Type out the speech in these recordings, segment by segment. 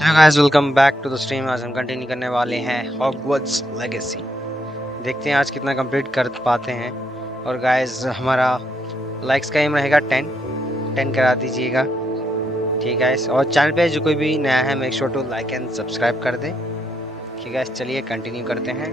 Hello guys, welcome back to the stream. आज हम continue करने वाले हैं हॉगवर्ट्स लेगेसी। देखते हैं आज कितना कंप्लीट कर पाते हैं। और गाइस हमारा लाइक्स का एम रहेगा 10 करा दीजिएगा। ठीक है गाइस, और चैनल पे जो कोई भी नया है make sure to like and subscribe कर दें। ठीक है गाइस, चलिए कंटिन्यू करते हैं।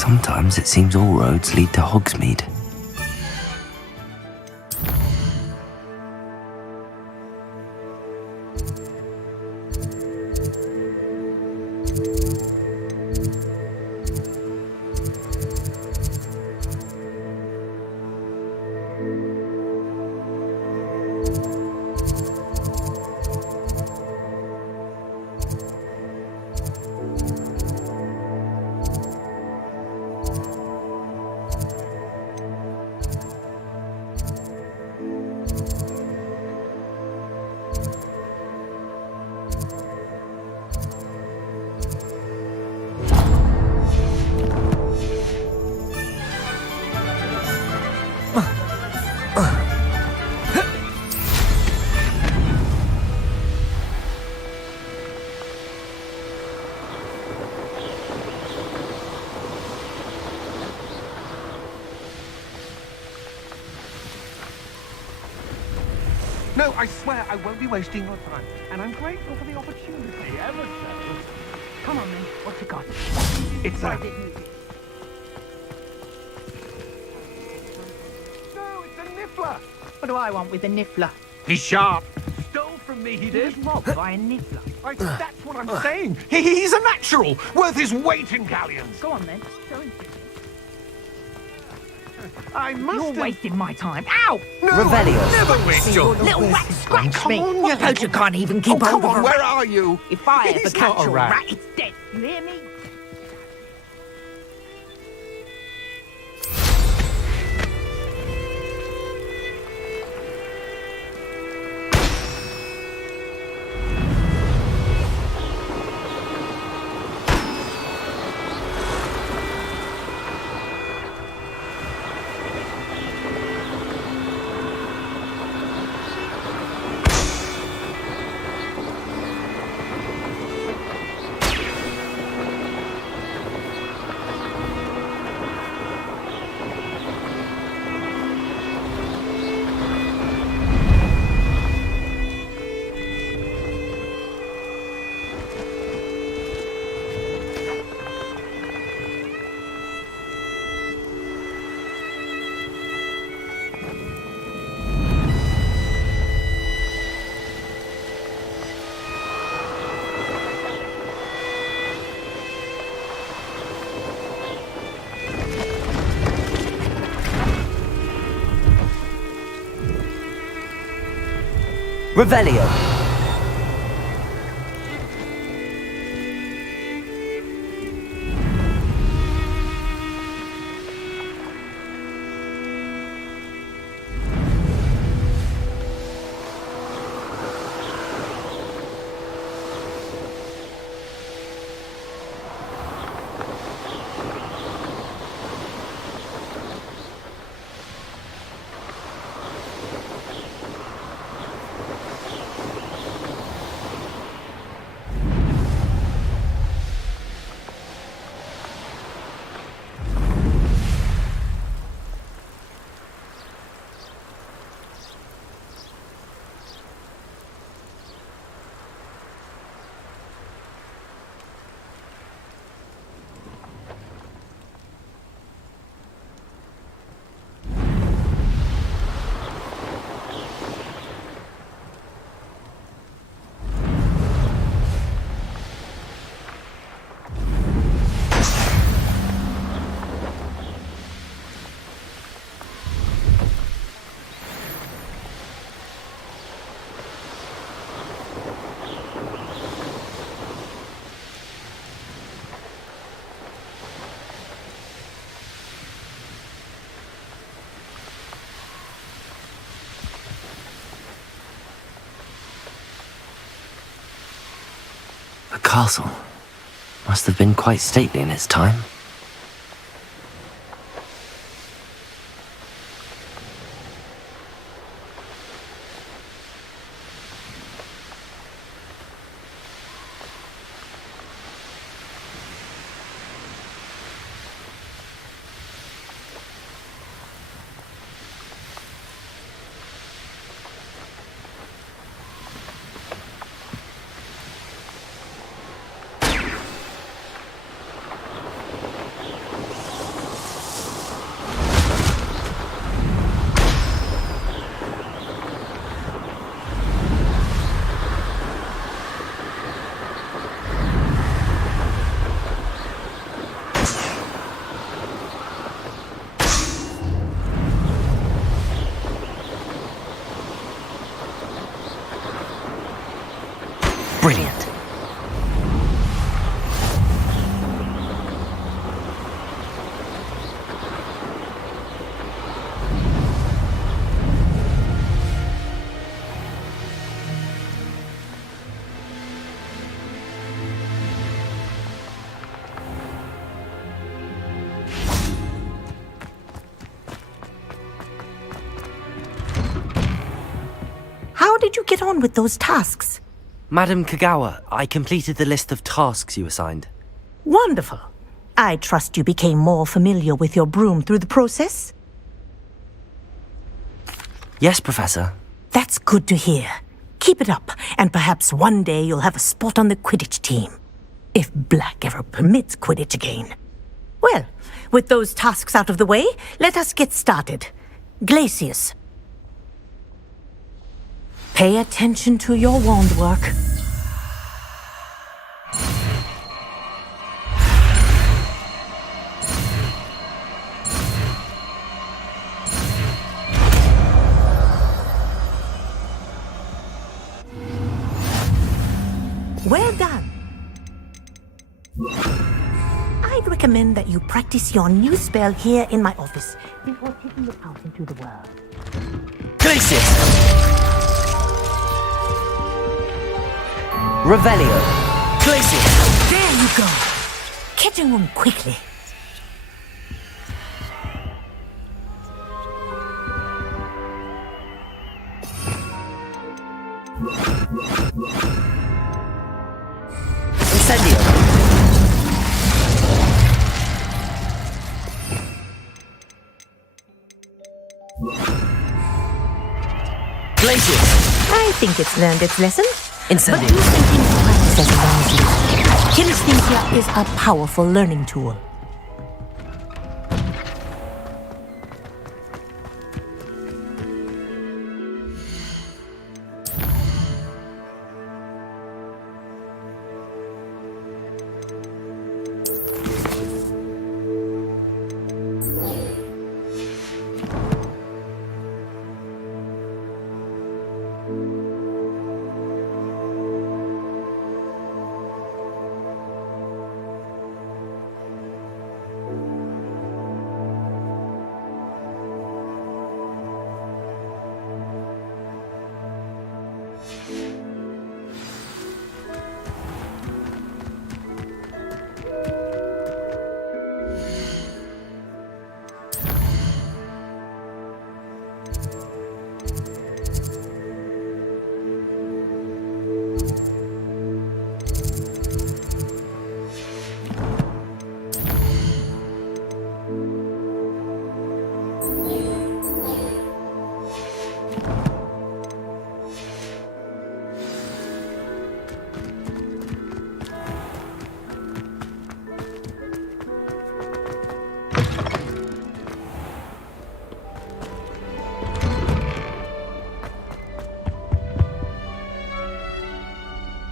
Sometimes it seems all roads lead to Hogsmeade. No, I swear I won't be wasting your time. And I'm grateful for the opportunity, ever so. Come on, then. What's it got? It's a... No, it's a niffler! What do I want with a niffler? He's sharp. Stole from me, he He did. was robbed by a niffler. That's what I'm saying. He's a natural, worth his weight in galleons. Go on, then. Show him. I must You're have... wasting my time. Ow! No, Revelio. I never waste your... Little rat scratch Come me. on, What you poacher little- can't even keep Oh, hold come of on, a where rat? are you? If I ever He's catch not a a rat, rat. it's dead. You hear me? Revelio. A castle. Must have been quite stately in its time. Brilliant. How did you get on with those tasks? Madam Kagawa, I completed the list of tasks you assigned. Wonderful. I trust you became more familiar with your broom through the process? Yes, Professor. That's good to hear. Keep it up, and perhaps one day you'll have a spot on the Quidditch team. If Black ever permits Quidditch again. Well, with those tasks out of the way, let us get started. Glacius. Pay attention to your wand work. Well done. I'd recommend that you practice your new spell here in my office before taking it out into the world. Glacius! Revelio. Glacius! There you go. Catching them quickly. Incendio. Glacius! I think it's learned its lesson. But Incendio. you continue to practice as long as you can. Kinesthesia is a powerful learning tool.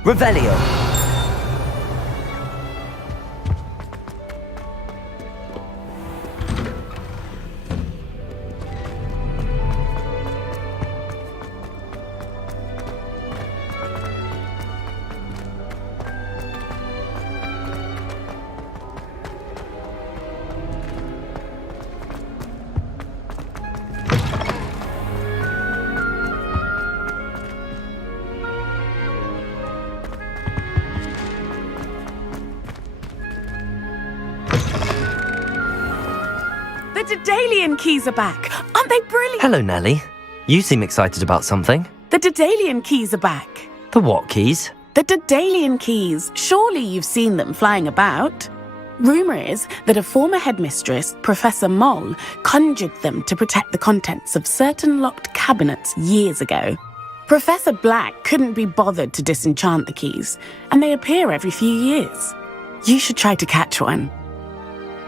Revelio. Daedalian keys are back. Aren't they brilliant? Hello, Nellie. You seem excited about something. The Daedalian keys are back. The what keys? The Daedalian keys. Surely you've seen them flying about. Rumour is that a former headmistress, Professor Moll, conjured them to protect the contents of certain locked cabinets years ago. Professor Black couldn't be bothered to disenchant the keys, and they appear every few years. You should try to catch one.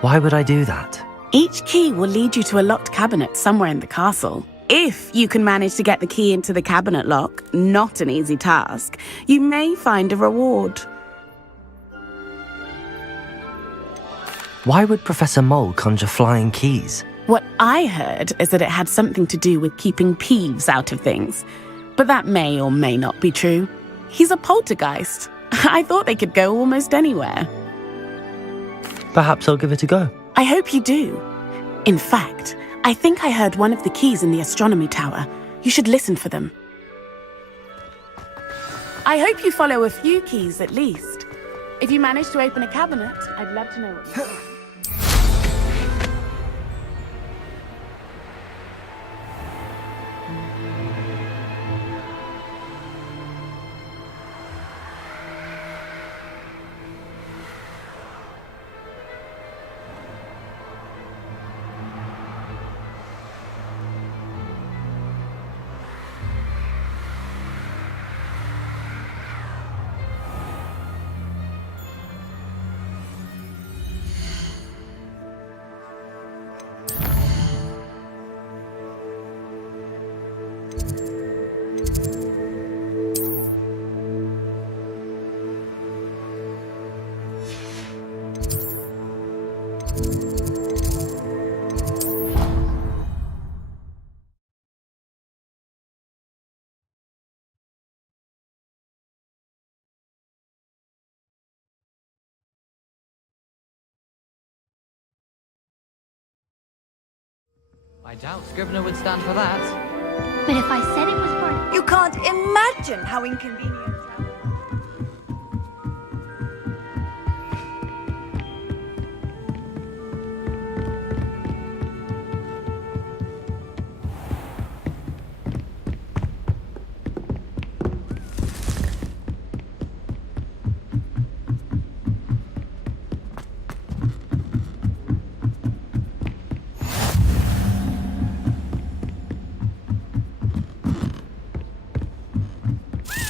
Why would I do that? Each key will lead you to a locked cabinet somewhere in the castle. If you can manage to get the key into the cabinet lock, not an easy task, you may find a reward. Why would Professor Mole conjure flying keys? What I heard is that it had something to do with keeping Peeves out of things. But that may or may not be true. He's a poltergeist. I thought they could go almost anywhere. Perhaps I'll give it a go. I hope you do. In fact, I think I heard one of the keys in the astronomy tower. You should listen for them. I hope you follow a few keys at least. If you manage to open a cabinet, I'd love to know what you find. I doubt Scrivener would stand for that. But if I said it was for... You can't imagine how inconvenient.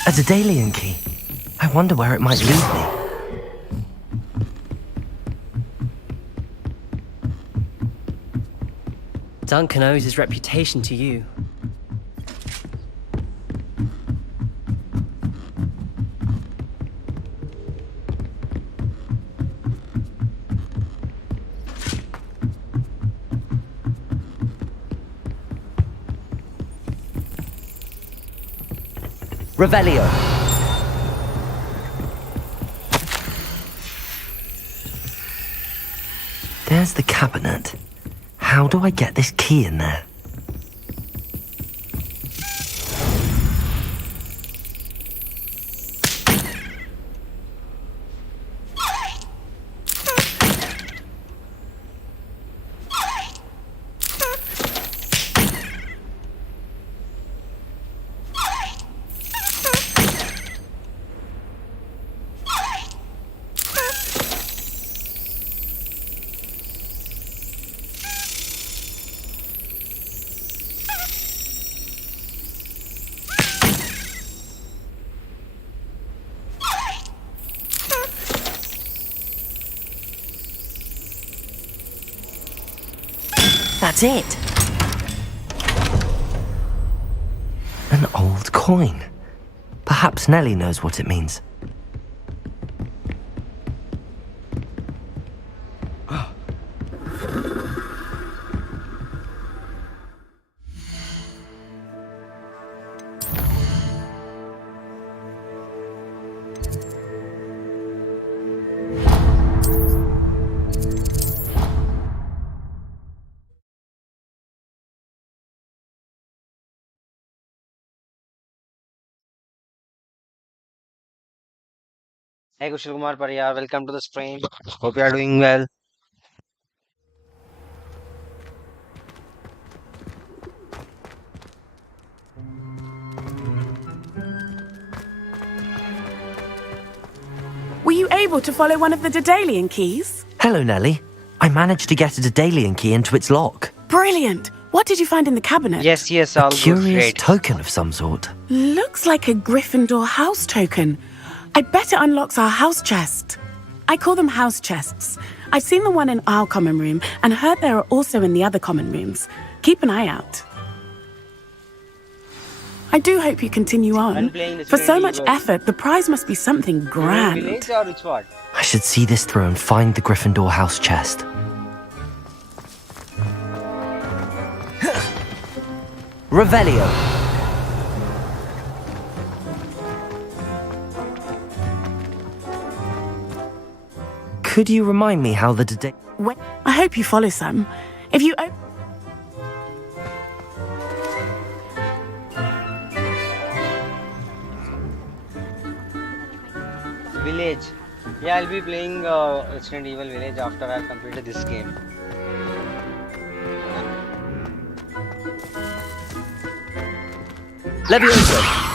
A Daedalian key. I wonder where it might lead me. Duncan owes his reputation to you. Revelio. There's the cabinet. How do I get this key in there? That's it. An old coin. Perhaps Nellie knows what it means. Hey Kushal Kumar Pariyar, welcome to the stream. Hope you are doing well. Were you able to follow one of the Daedalian keys? Hello, Nellie. I managed to get a Daedalian key into its lock. Brilliant! What did you find in the cabinet? Yes, all good. Curious Great. token of some sort. Looks like a Gryffindor house token. I bet it unlocks our house chest. I call them house chests. I've seen the one in our common room and heard there are also in the other common rooms. Keep an eye out. I do hope you continue on. For so much effort, the prize must be something grand. Village or which what? I should see this through and find the Gryffindor house chest. Revelio. Could you remind me how the I hope you follow some. If you Village. Yeah, I'll be playing Resident Evil Village after I've completed this game. Levioso.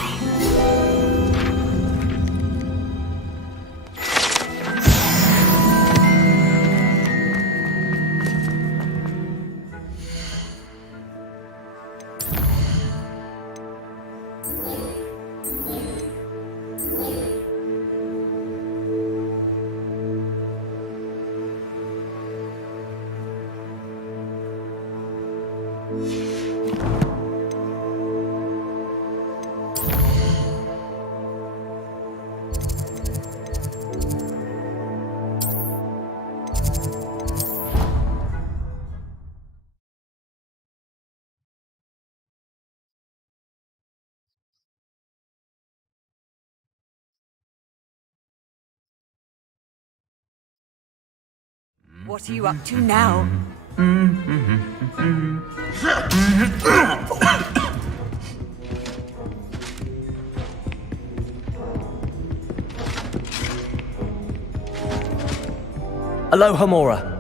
What are you up to now? Aloha Mora.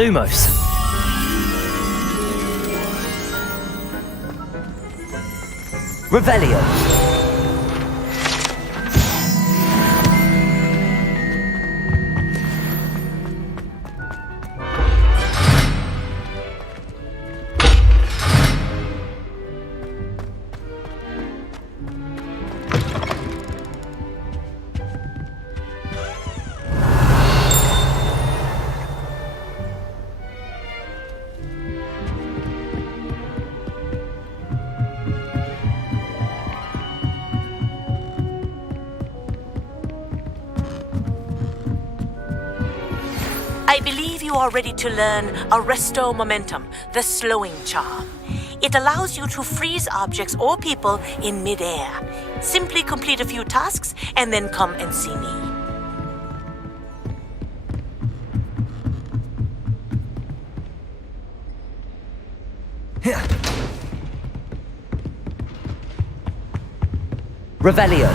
Lumos. Revelio. I believe you are ready to learn Arresto Momentum, the slowing charm. It allows you to freeze objects or people in midair. Simply complete a few tasks and then come and see me. Revelio.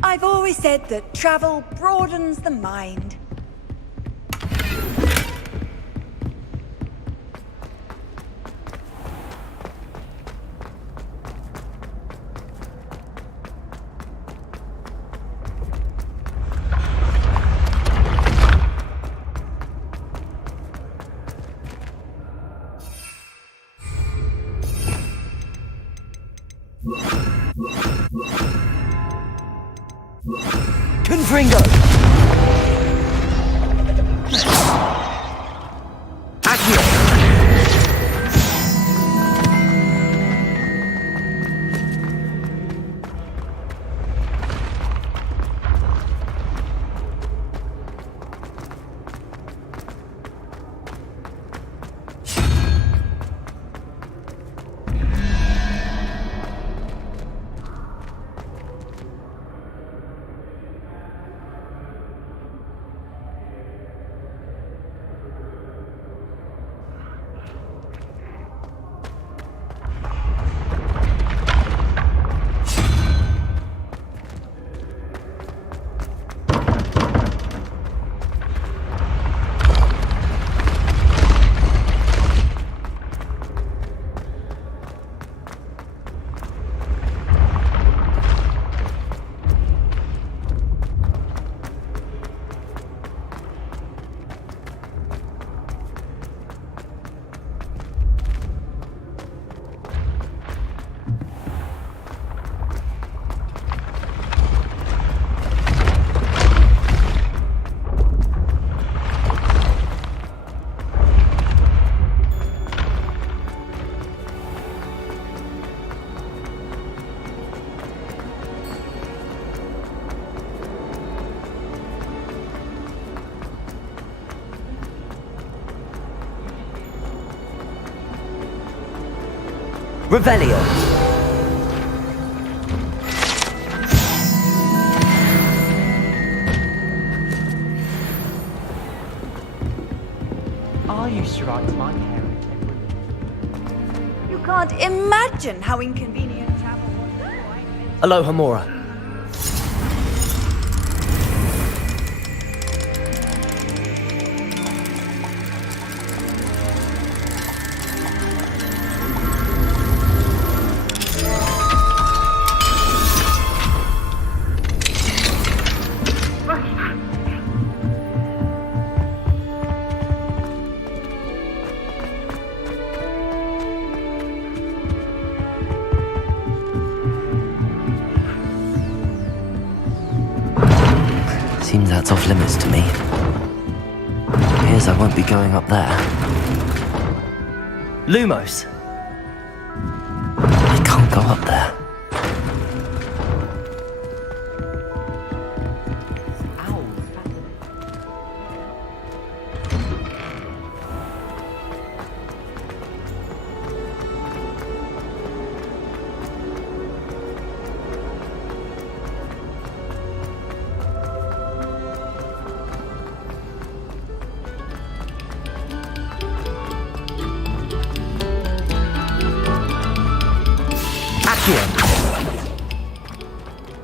I've always said that travel broadens the mind. Confringo! Accio! Revelio. Are you sure it's my hair? You can't imagine how inconvenient travel was. Aloha Mora. Seems that's off limits to me. Appears I won't be going up there. Lumos! I can't go up there.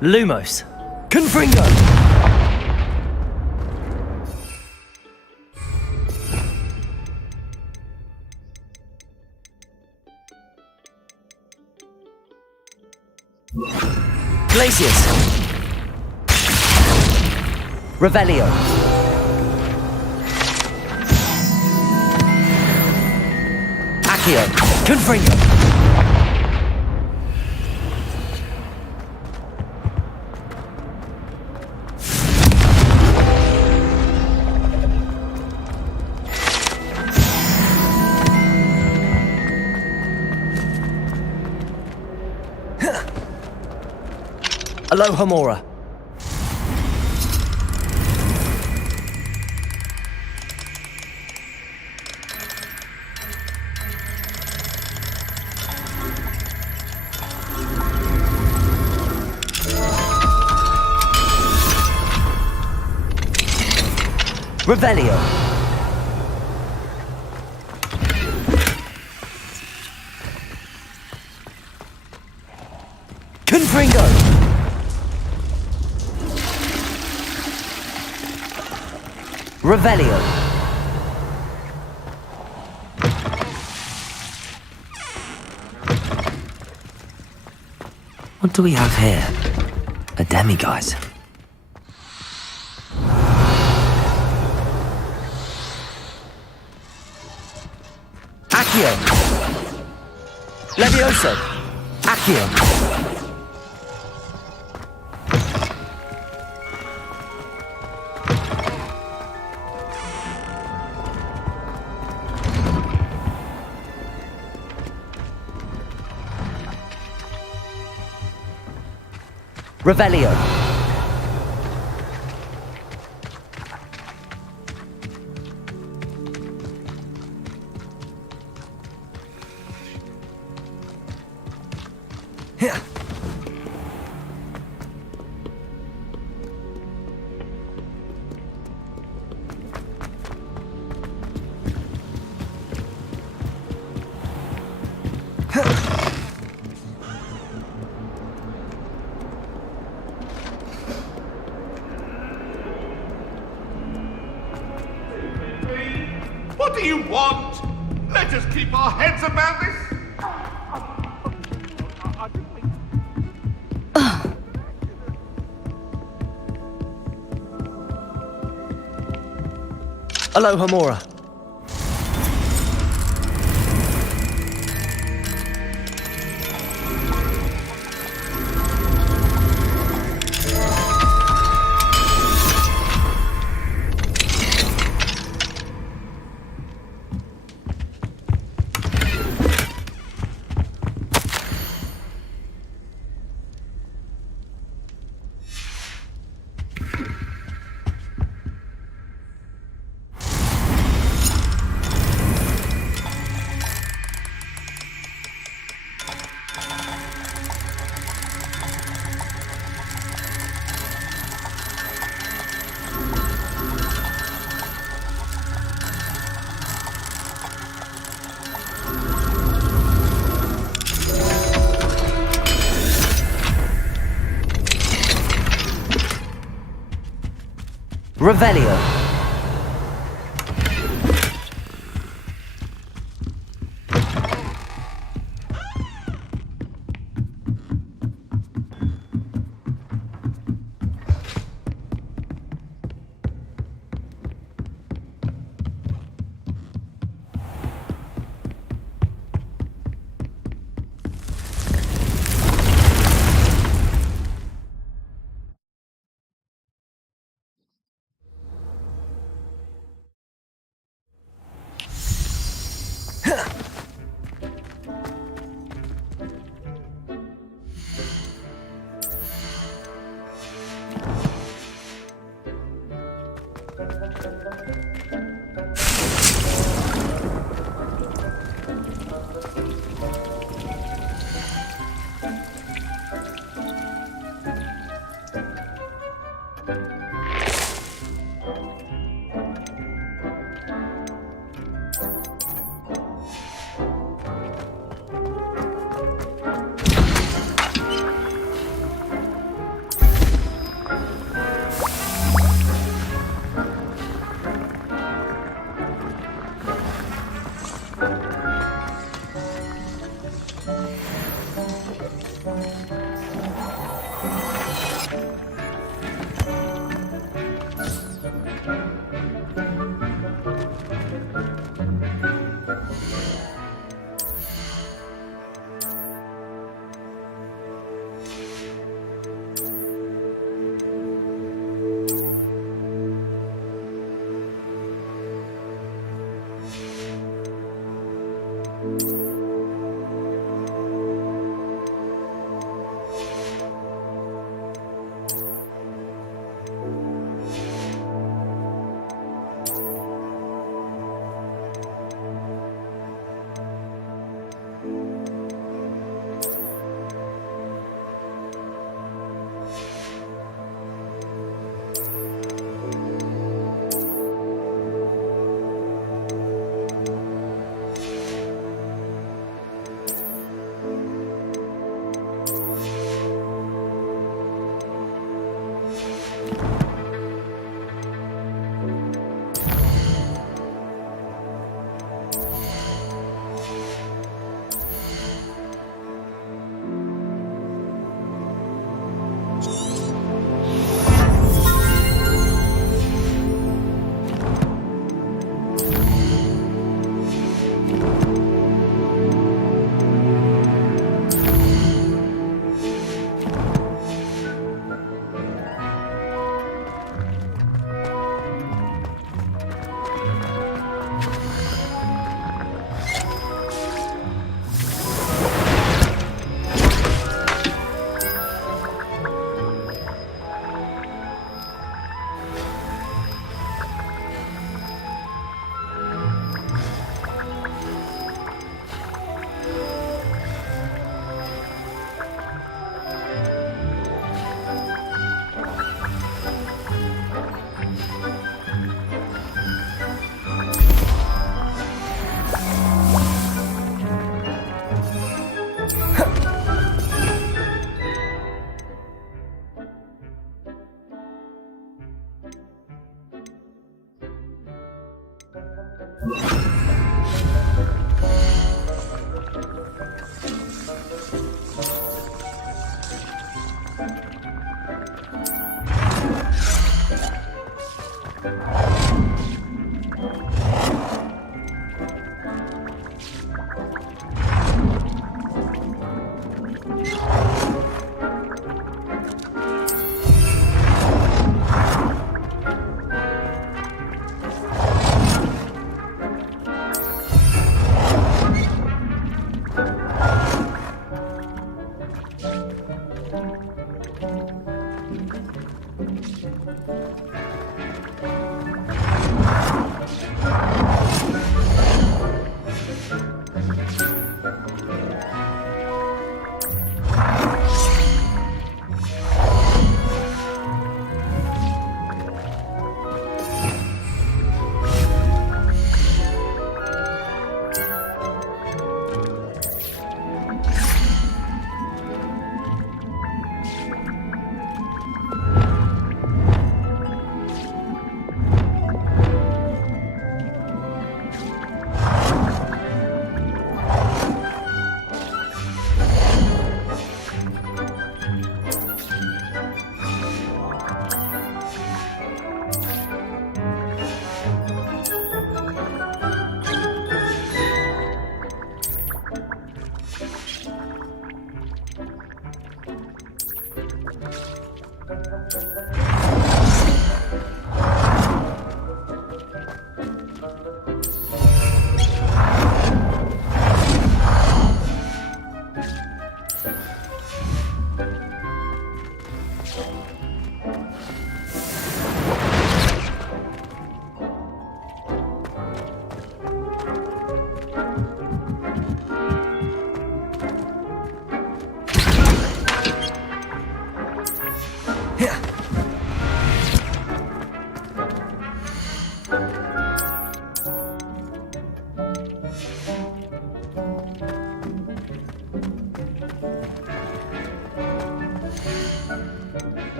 Lumos! Confringo! Glacius! Revelio! Accio! Confringo! Aloha Mora. Revelio. Confringo. Revelio. What do we have here? A demiguise. Accio. Levioso. Accio. Revelio. What do you want? Let us keep our heads about this. Aloha Mora. Revelio.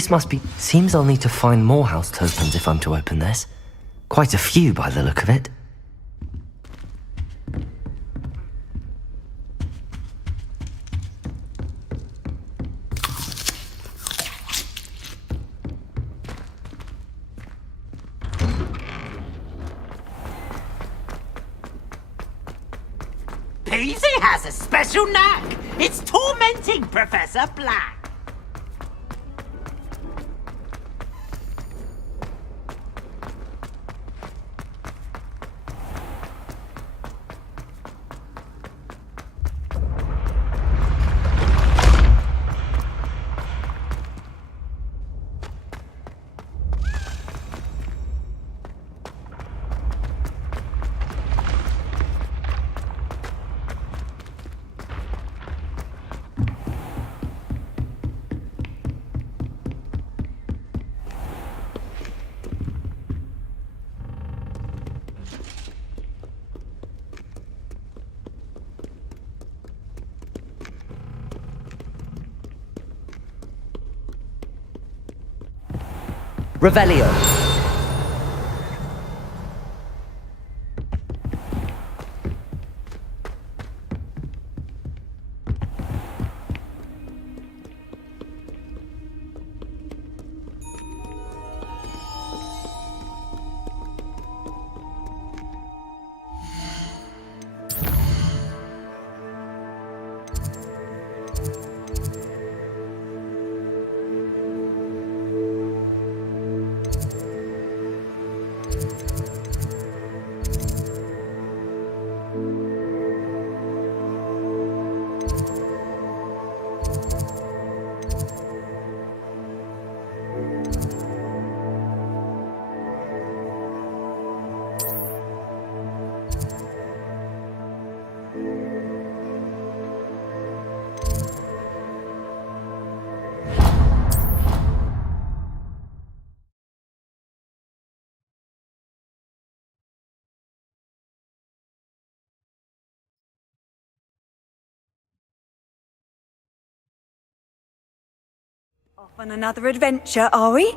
This must be... Seems I'll need to find more house tokens if I'm to open this. Quite a few by the look of it. Peasy has a special knack. It's tormenting Professor Black. Revelio. Off on another adventure, are we?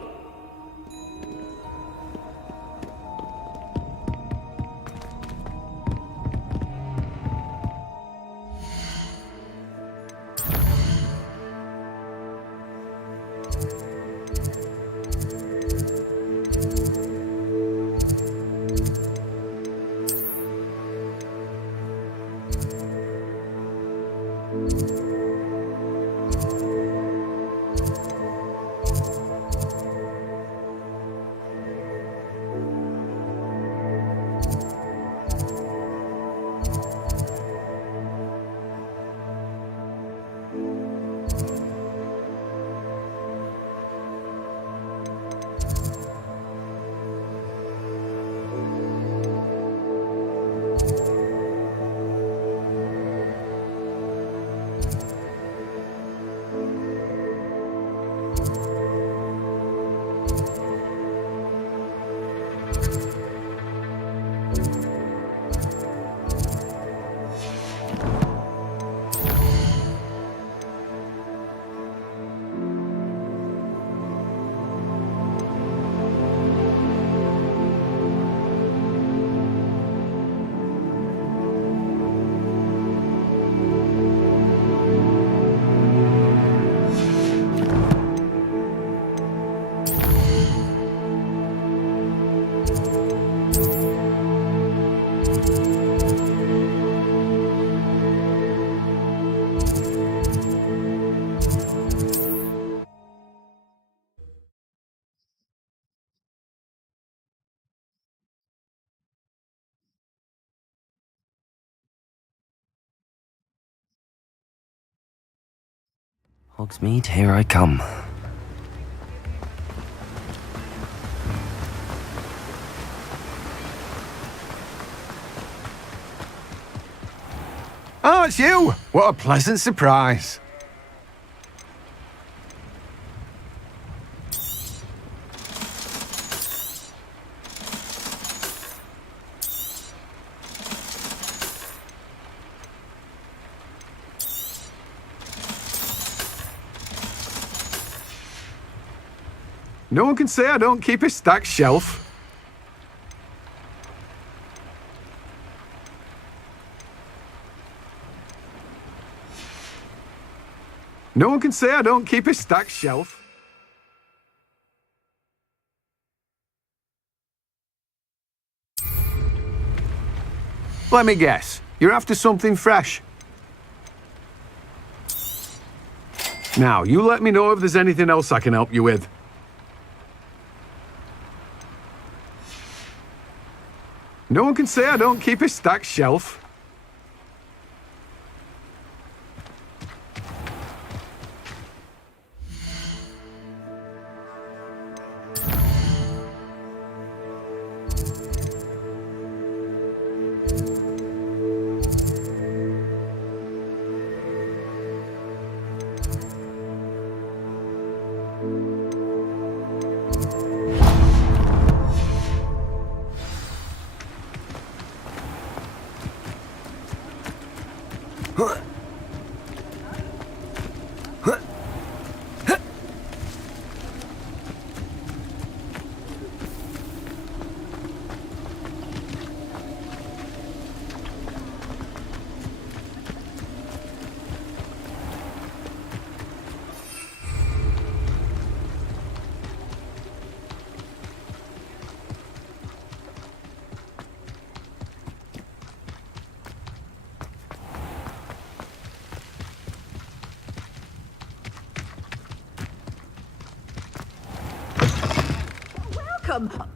Hogsmeade, here I come. Oh, it's you! What a pleasant surprise. No one can say I don't keep a stacked shelf. No one can say I don't keep a stacked shelf. Let me guess. You're after something fresh. Now, you let me know if there's anything else I can help you with. No one can say I don't keep a stacked shelf.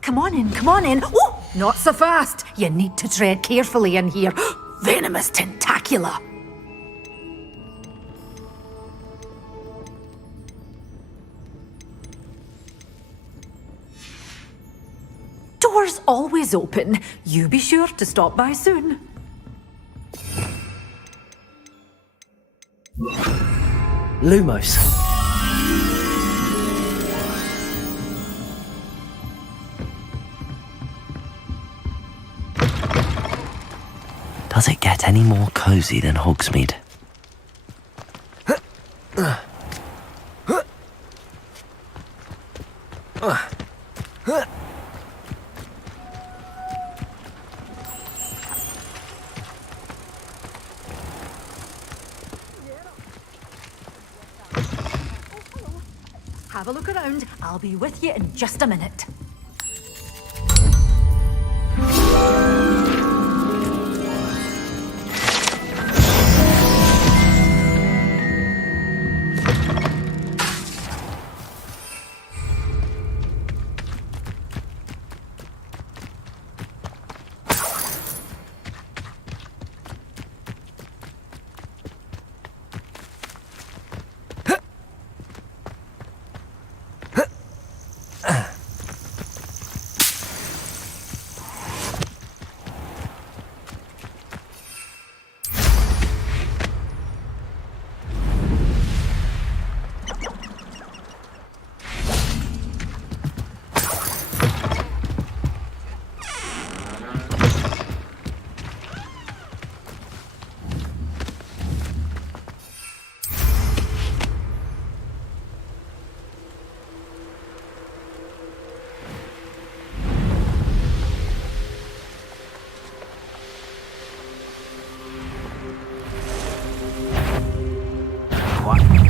Come on in, come on in. Oh, not so fast. You need to tread carefully in here. Venomous tentacula. Doors always open. You be sure to stop by soon. Lumos. Does it get any more cozy than Hogsmeade? Have a look around. I'll be with you in just a minute.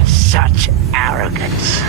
Such arrogance.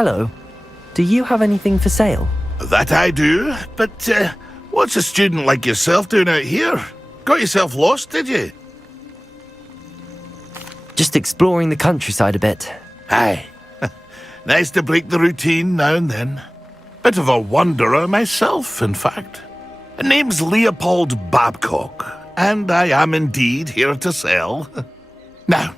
hello. Do you have anything for sale? That I do, but what's a student like yourself doing out here? Got yourself lost, did you? Just exploring the countryside a bit. Aye. Nice to break the routine now and then. Bit of a wanderer myself, in fact. Name's Leopold Babcock, and I am indeed here to sell. Now,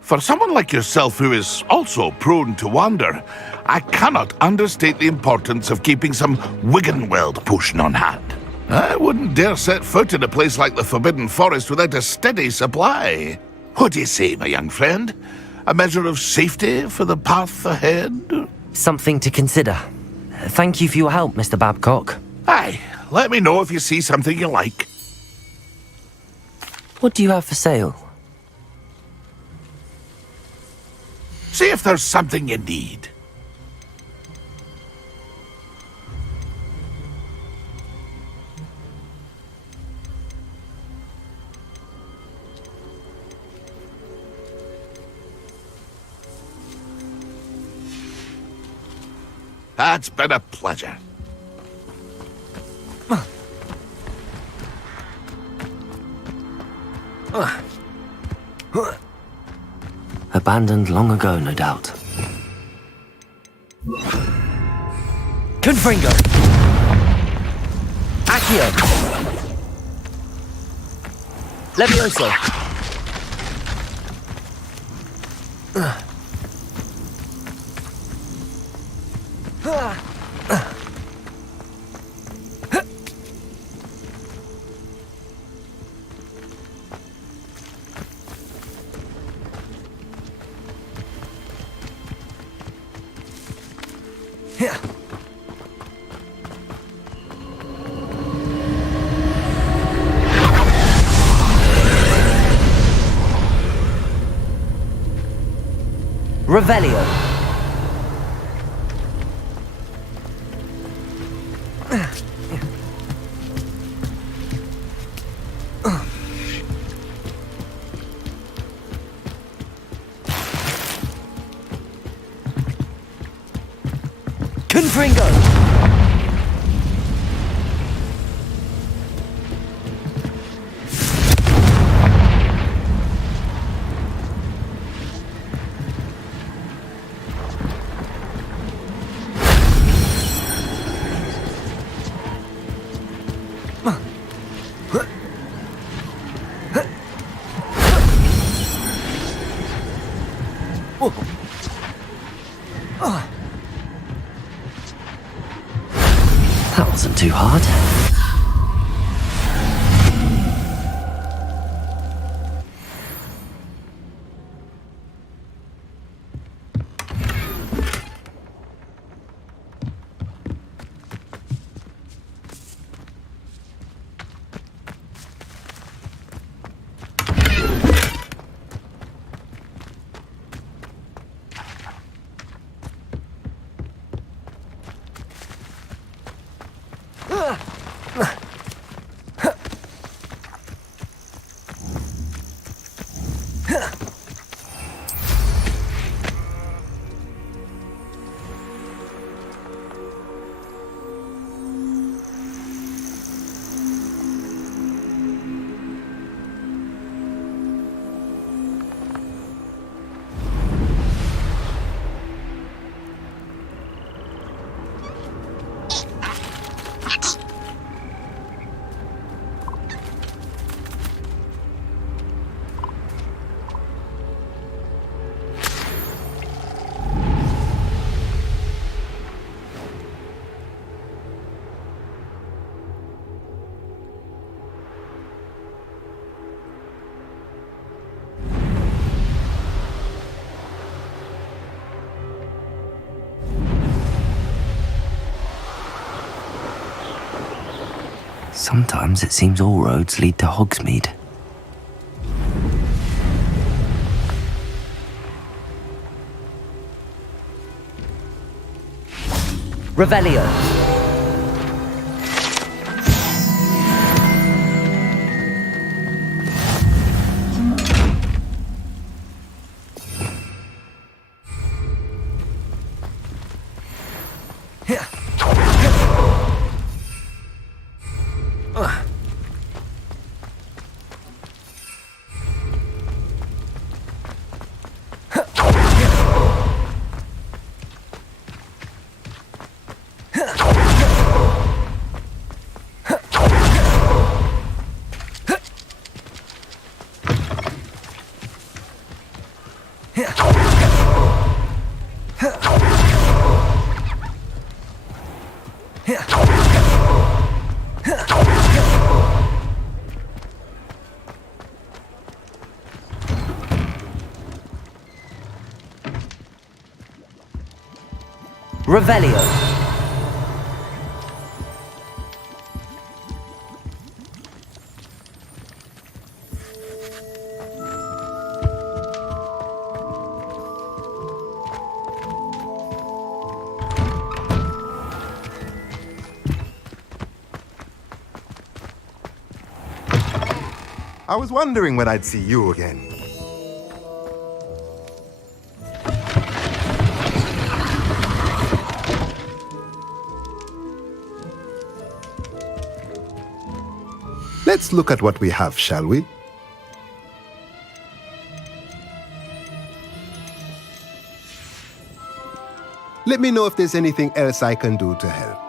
for someone like yourself who is also prone to wander, I cannot understate the importance of keeping some Wiggenweld potion on hand. I wouldn't dare set foot in a place like the Forbidden Forest without a steady supply. What do you say, my young friend? A measure of safety for the path ahead? Something to consider. Thank you for your help, Mr. Babcock. Aye, let me know if you see something you like. What do you have for sale? See if there's something you need. That's been a pleasure. Abandoned long ago, no doubt. Confringo! Accio! Levioso! Revelio. Confringo. That wasn't too hard. Sometimes it seems all roads lead to Hogsmeade. Revelio. Revelio. I was wondering when I'd see you again. Let's look at what we have, shall we? Let me know if there's anything else I can do to help.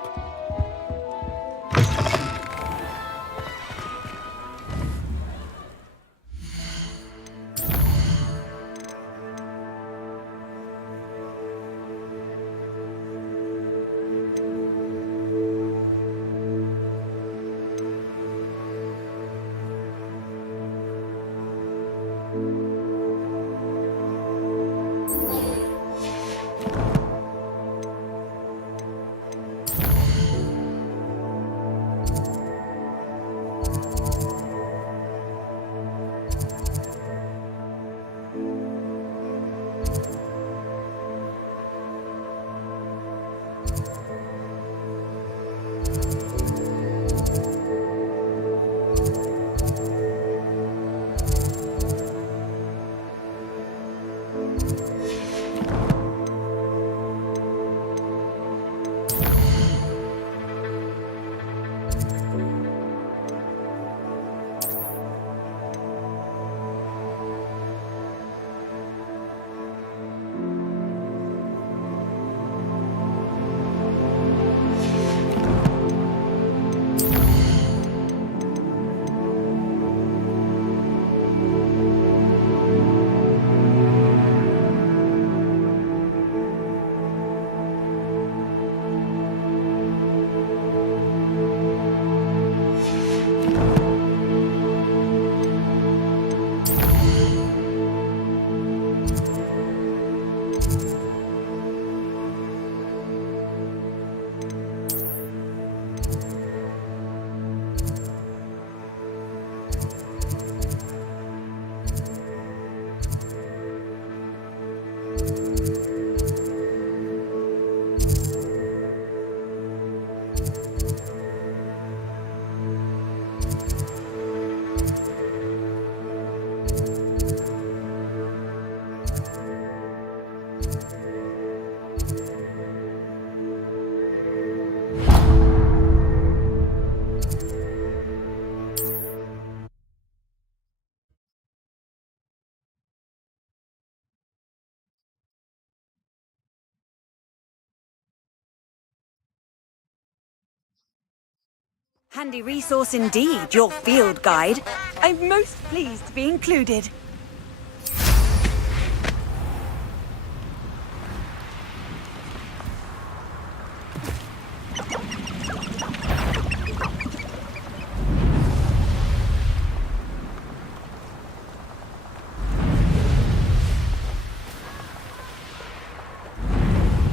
Handy resource indeed, your field guide. I'm most pleased to be included.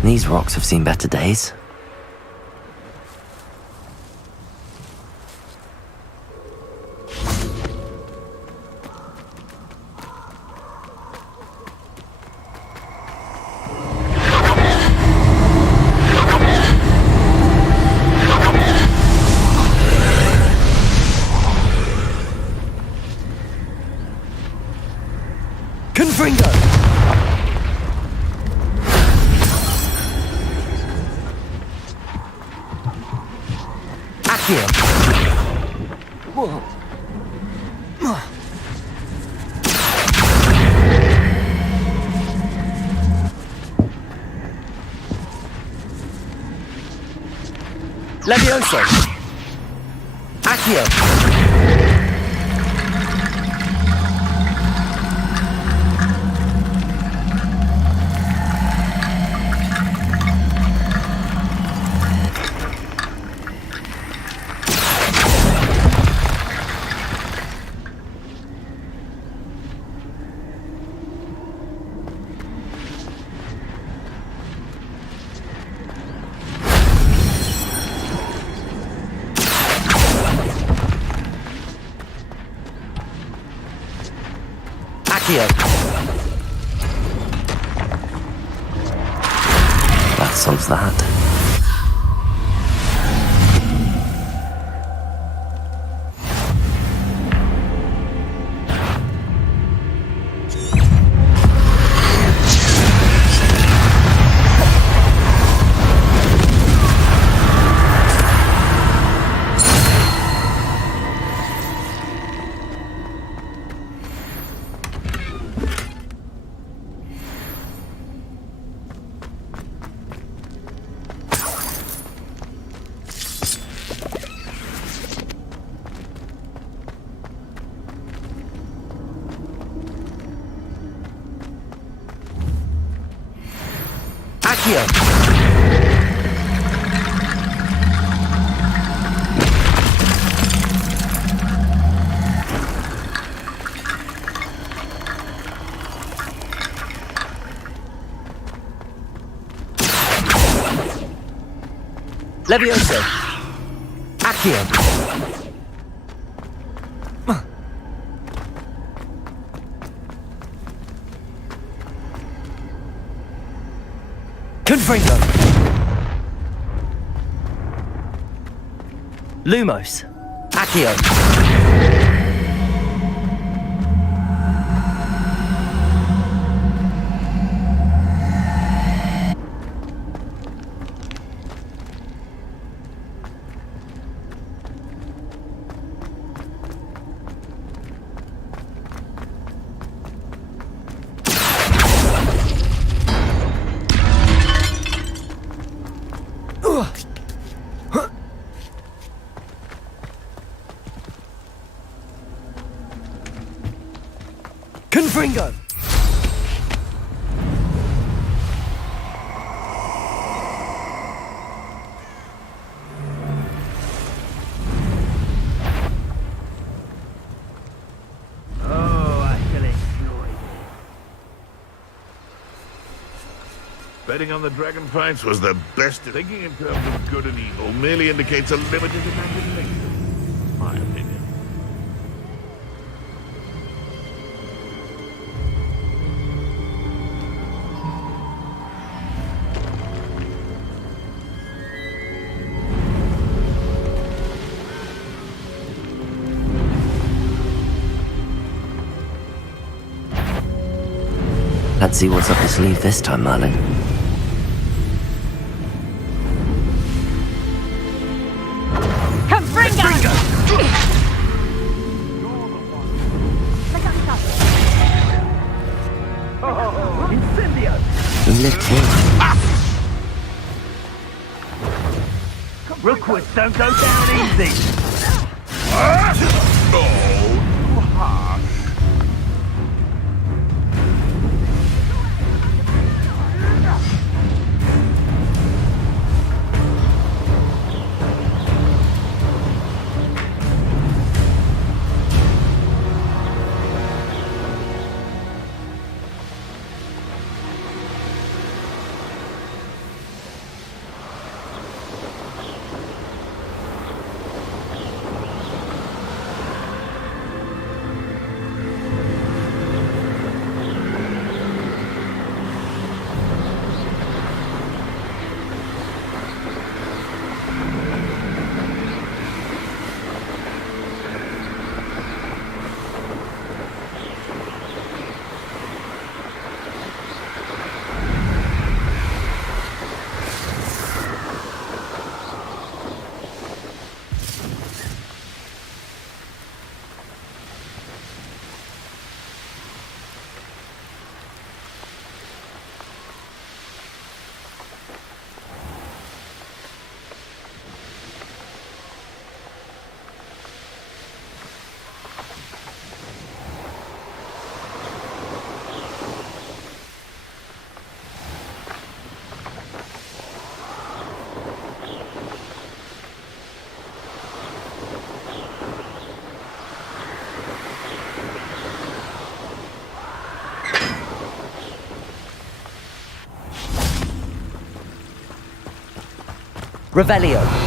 These rocks have seen better days. Levioso! Accio! That solves that. Levioso! Accio! Confringo! Lumos! Accio! Confringo! Betting on the dragon fights was the best. Thinking in terms of good and evil merely indicates a limited imagination. My opinion. Let's see what's up his sleeve this time, Merlin. Rookwoods don't go down easy. Oh, harsh. Revelio.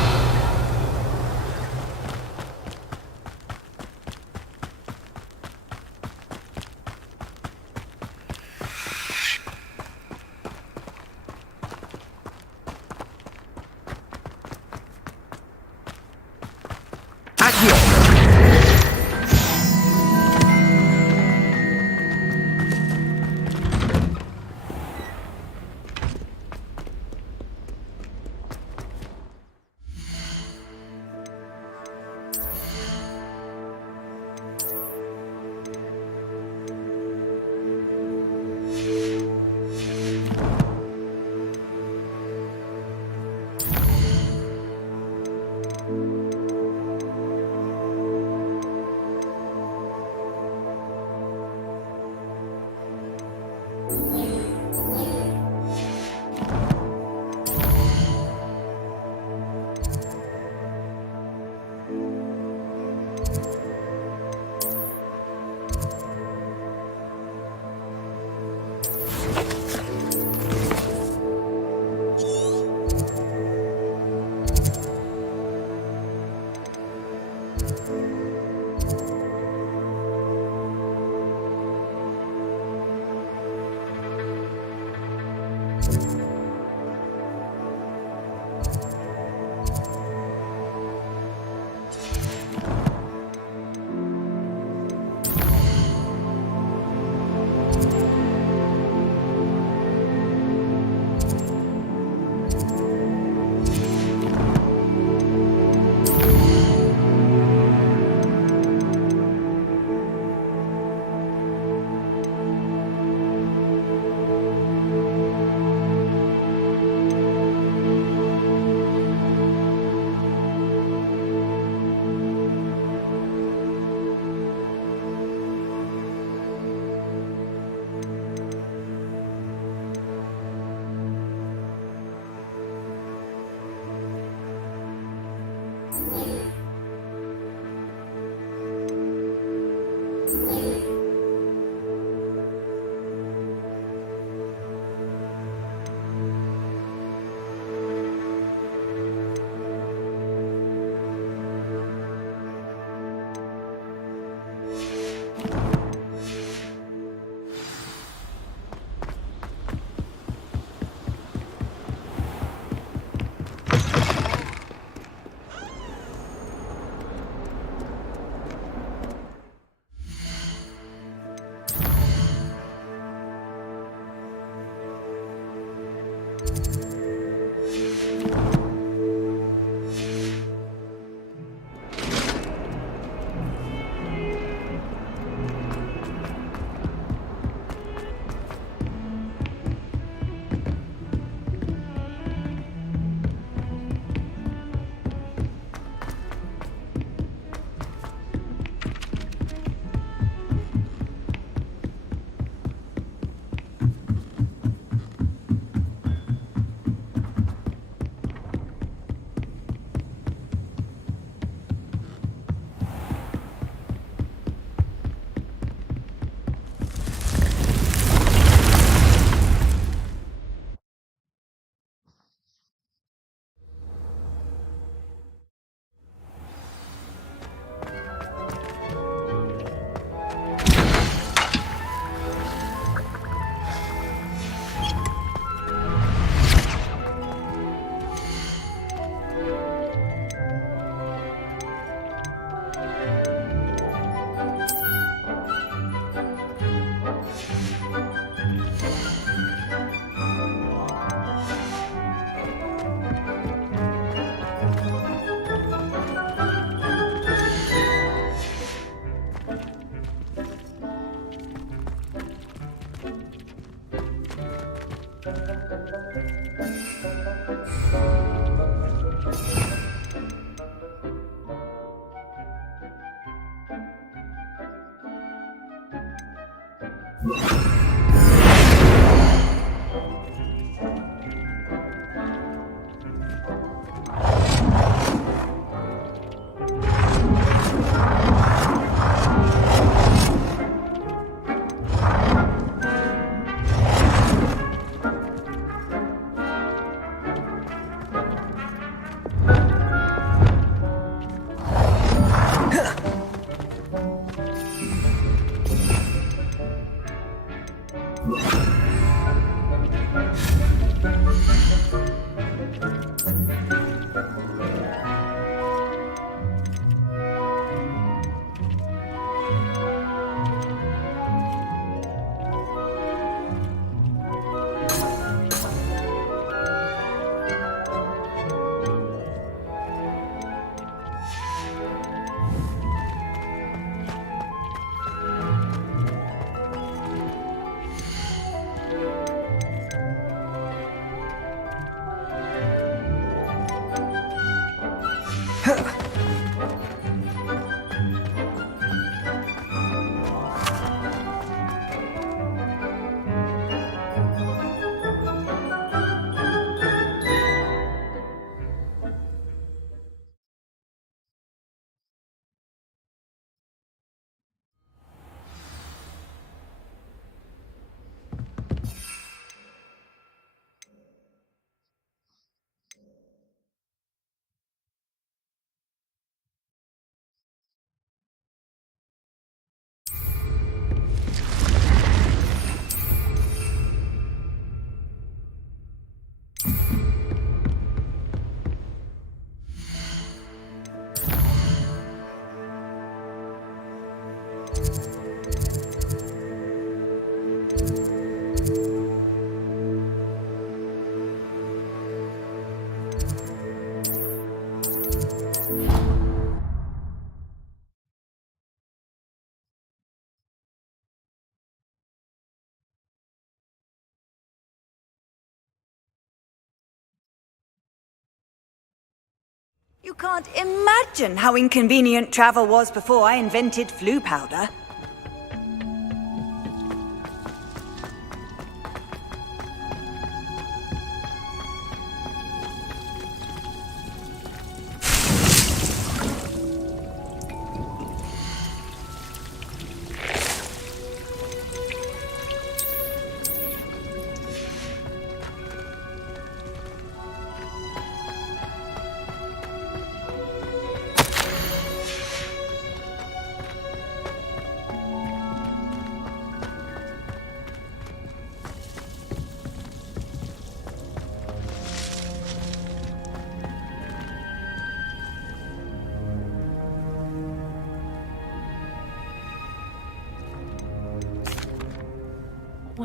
You can't imagine how inconvenient travel was before I invented flu powder.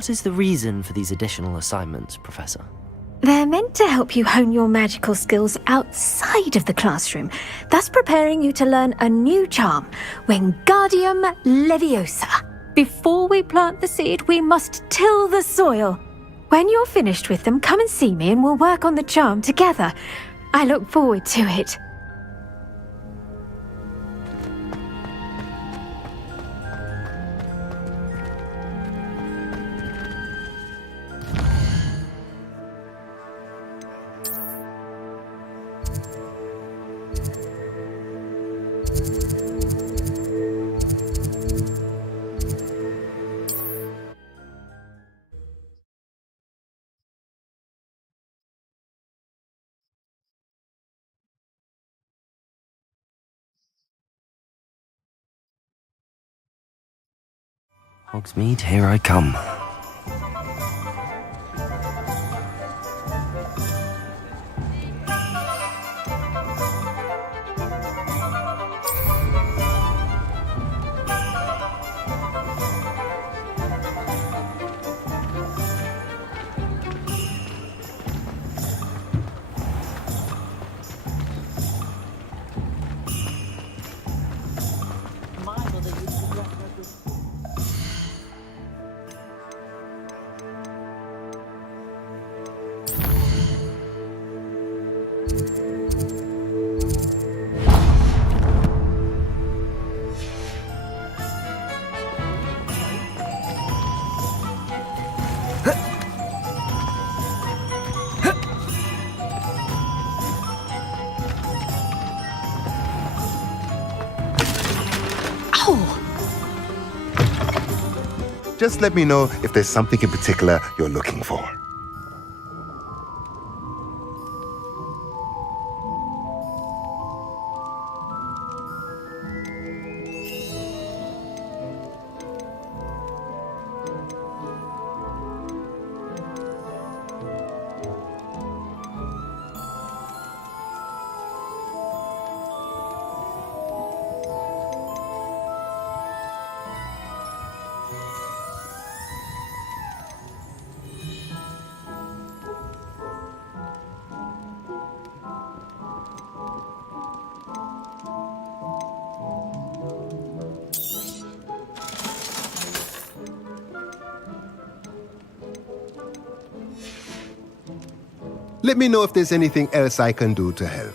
What is the reason for these additional assignments, Professor? They're meant to help you hone your magical skills outside of the classroom, thus preparing you to learn a new charm, Wingardium Leviosa. Before we plant the seed, we must till the soil. When you're finished with them, come and see me and we'll work on the charm together. I look forward to it. Hogsmeade, here I come. Just let me know if there's something in particular you're looking for. Let me know if there's anything else I can do to help.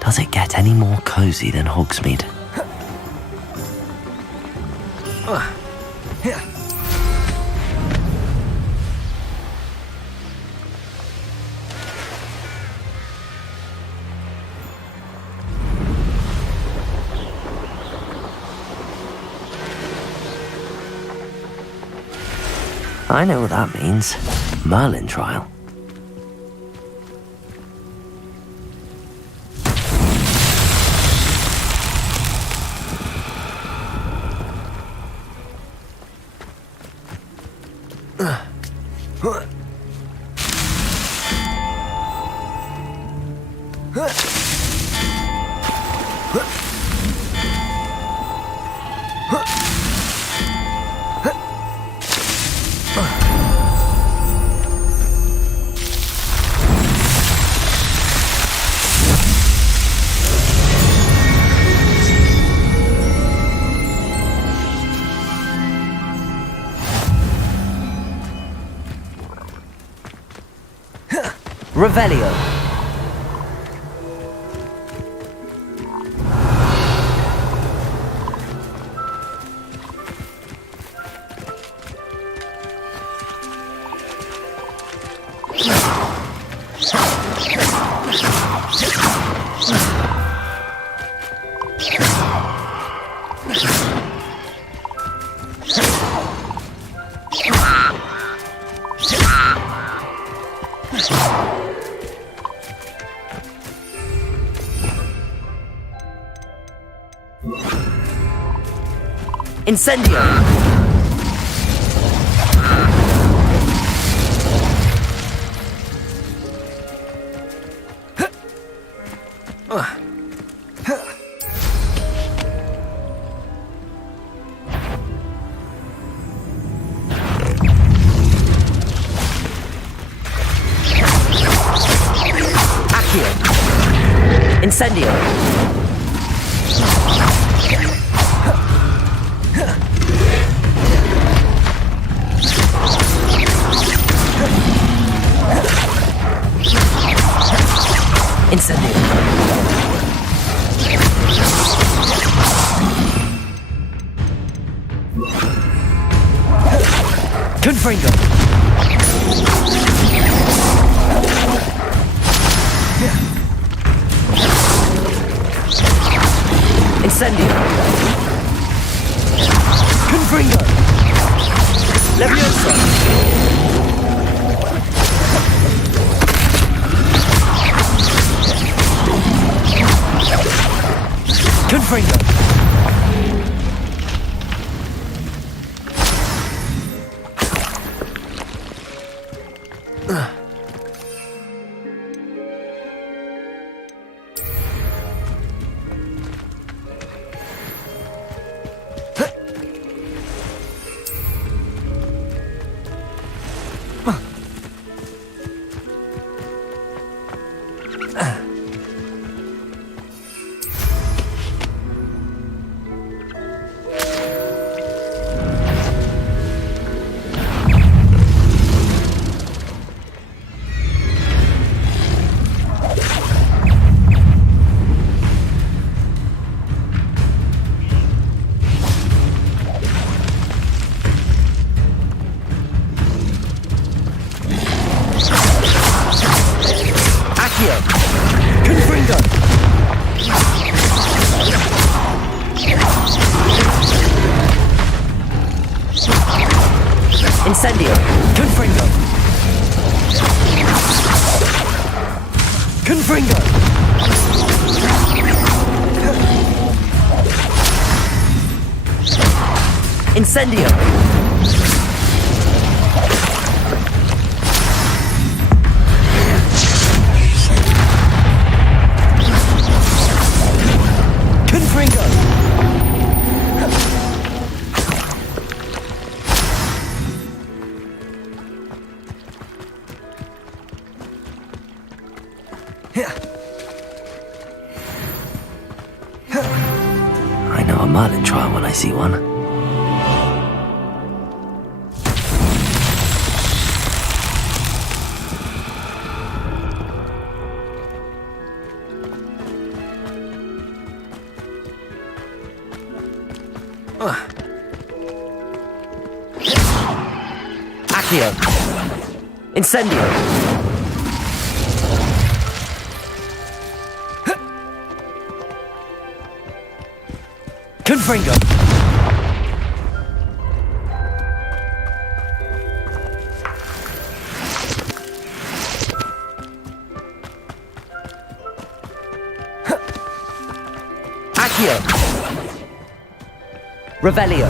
Does it get any more cozy than Hogsmeade? I know what that means. Merlin trial. Revelio. Incendio! Accio! Incendio! Incendio. Confringo. Incendio. Confringo. Leviosa. Confringo. Incendio. Confringo. Confringo. Incendio. icy one. Accio. Incendio. Confringo. Accio. Revelio.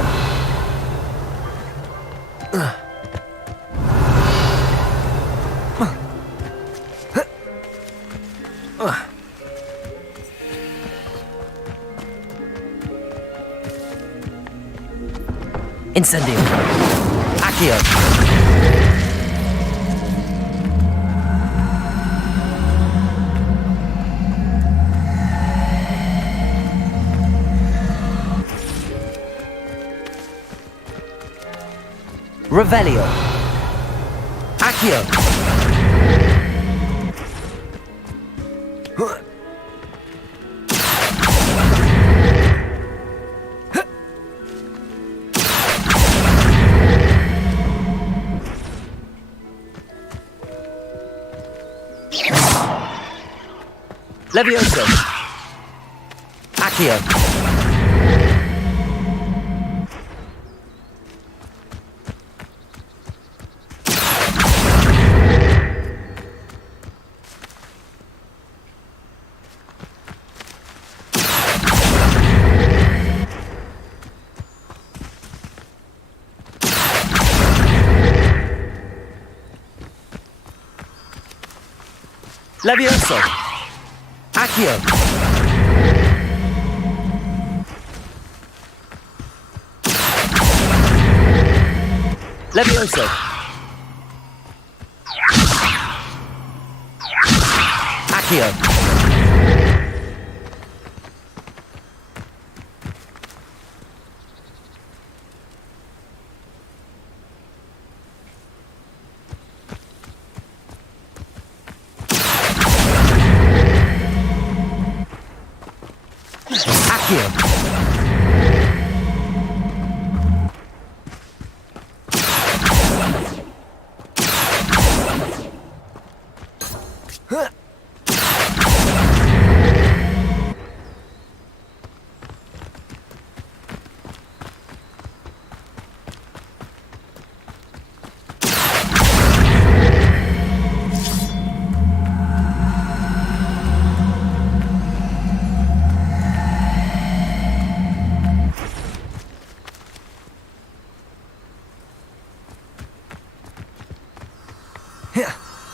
Incendio. Accio. Revelio. Accio. Levioso. Accio. Levioso. Accio. Levioso. Accio.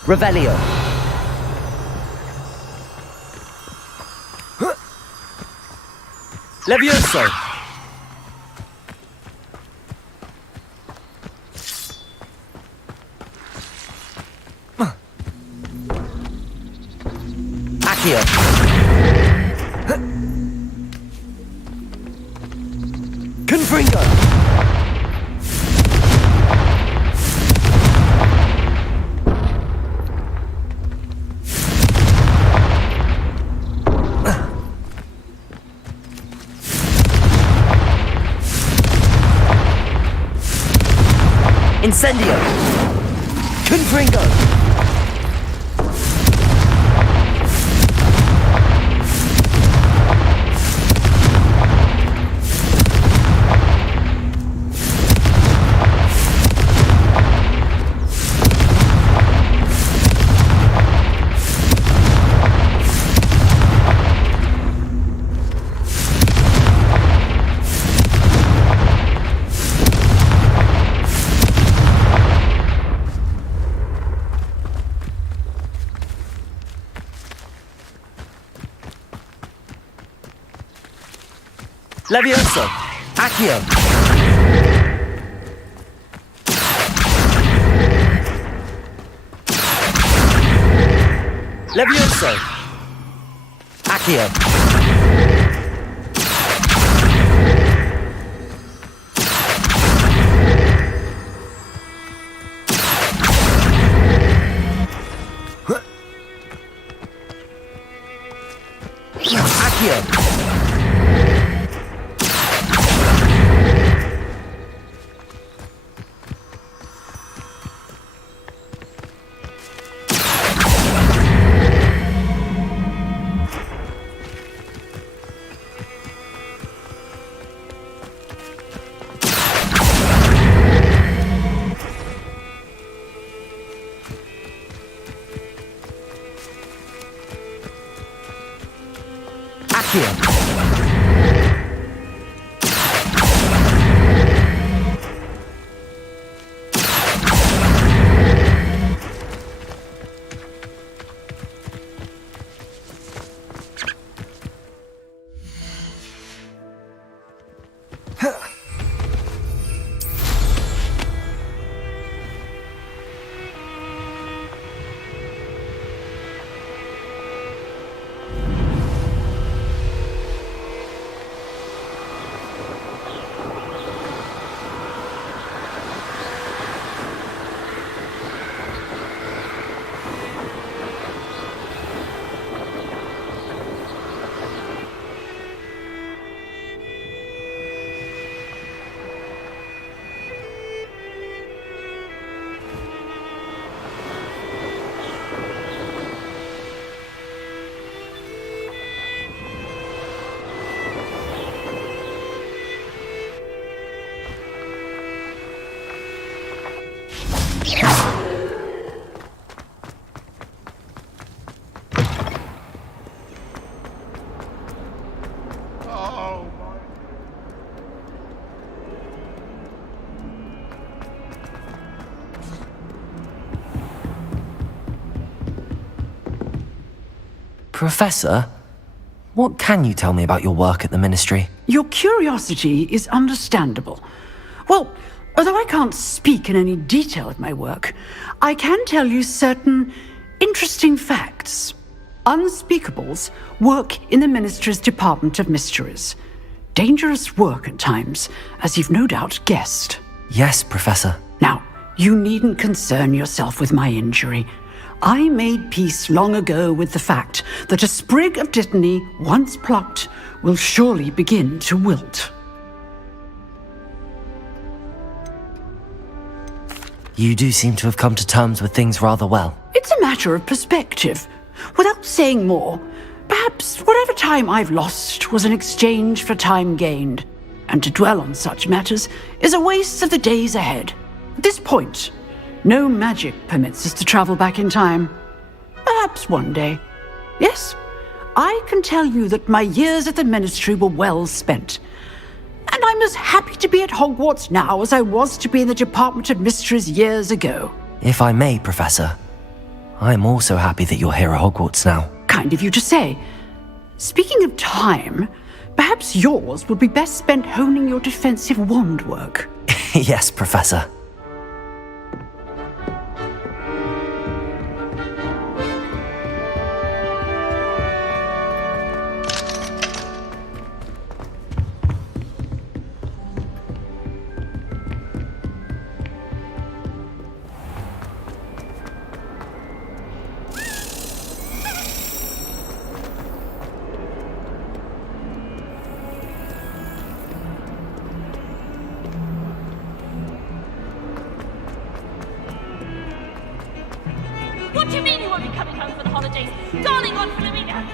Revelio. Levioso. Accio. Confringo. Incendio. Confringo. Levioso. Accio. Levioso. Accio. Accio! Professor, what can you tell me about your work at the Ministry? Your curiosity is understandable. Well, although I can't speak in any detail of my work, I can tell you certain interesting facts. Unspeakables work in the Ministry's Department of Mysteries. Dangerous work at times, as you've no doubt guessed. Yes, Professor. Now, you needn't concern yourself with my injury. I made peace long ago with the fact that a sprig of dittany, once plucked, will surely begin to wilt. You do seem to have come to terms with things rather well. It's a matter of perspective. Without saying more, perhaps whatever time I've lost was in exchange for time gained, and to dwell on such matters is a waste of the days ahead. At this point, no magic permits us to travel back in time. Perhaps one day. Yes, I can tell you that my years at the Ministry were well spent. And I'm as happy to be at Hogwarts now as I was to be in the Department of Mysteries years ago. If I may, Professor, I'm also happy that you're here at Hogwarts now. Kind of you to say. Speaking of time, perhaps yours would be best spent honing your defensive wand work. Yes, Professor. What do you mean you won't be coming home for the holidays? Darling Aunt Florina!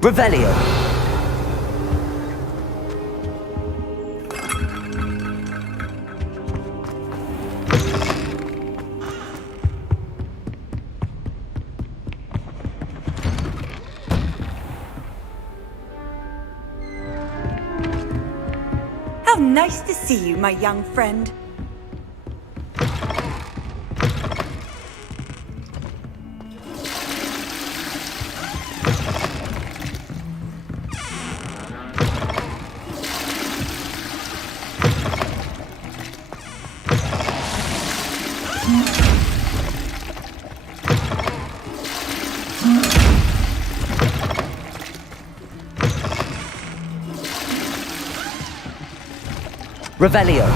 Revelio. How nice to see you, my young friend. Revelio.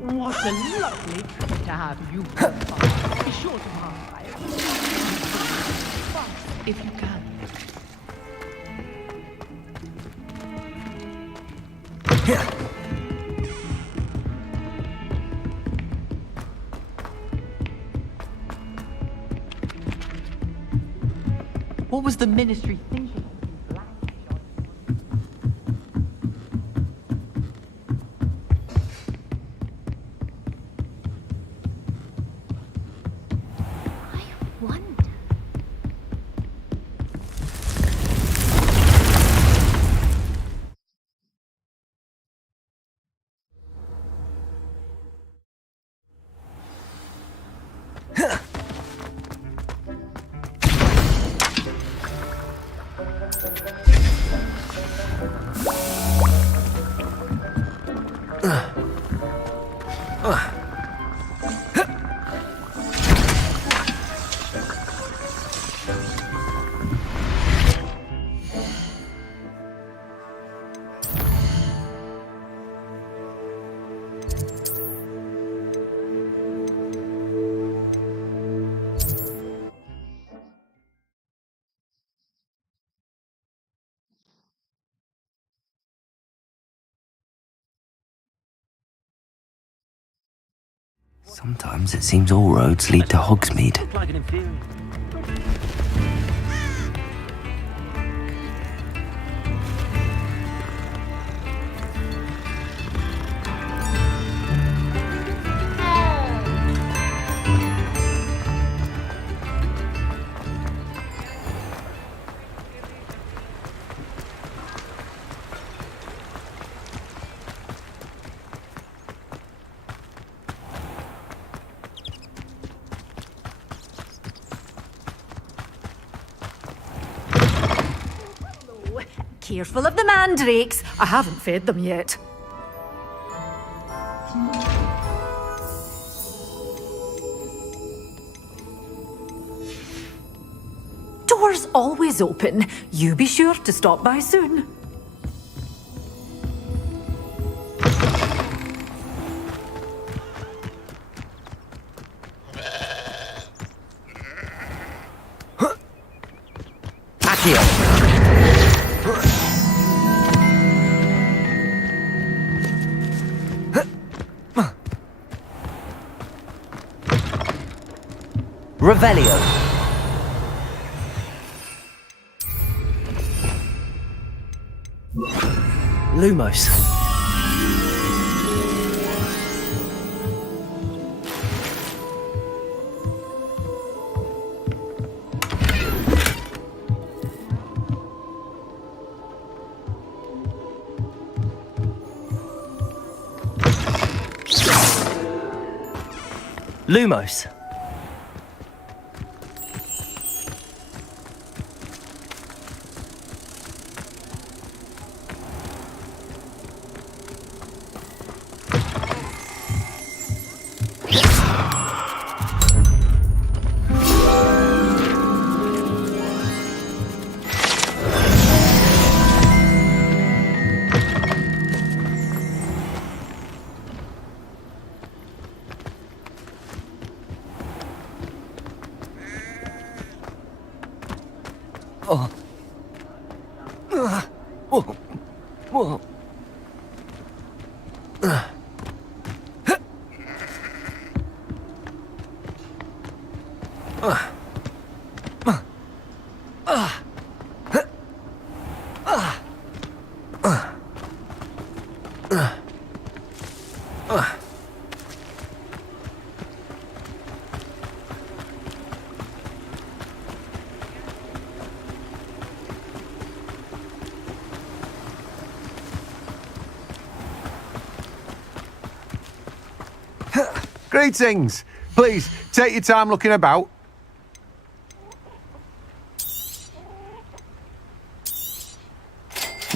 What a lovely treat to have you. Be sure to pass by. Fast, if you can. What was the Ministry thinking? Sometimes it seems all roads lead to Hogsmeade. Careful of the mandrakes. I haven't fed them yet. Doors always open. You be sure to stop by soon. Revelio. Lumos. Lumos. Greetings. Please, take your time looking about.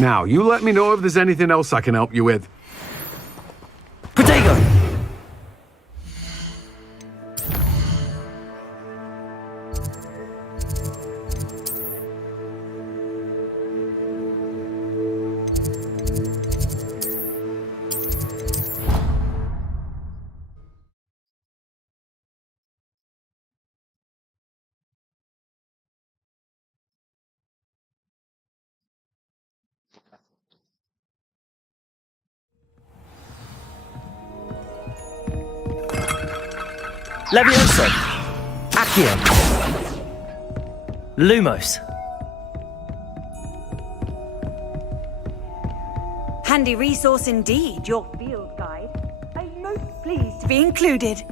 Now, you let me know if there's anything else I can help you with. Protego! Levioso! Accio! Lumos! Handy resource indeed, your field guide. I'm most pleased to be included.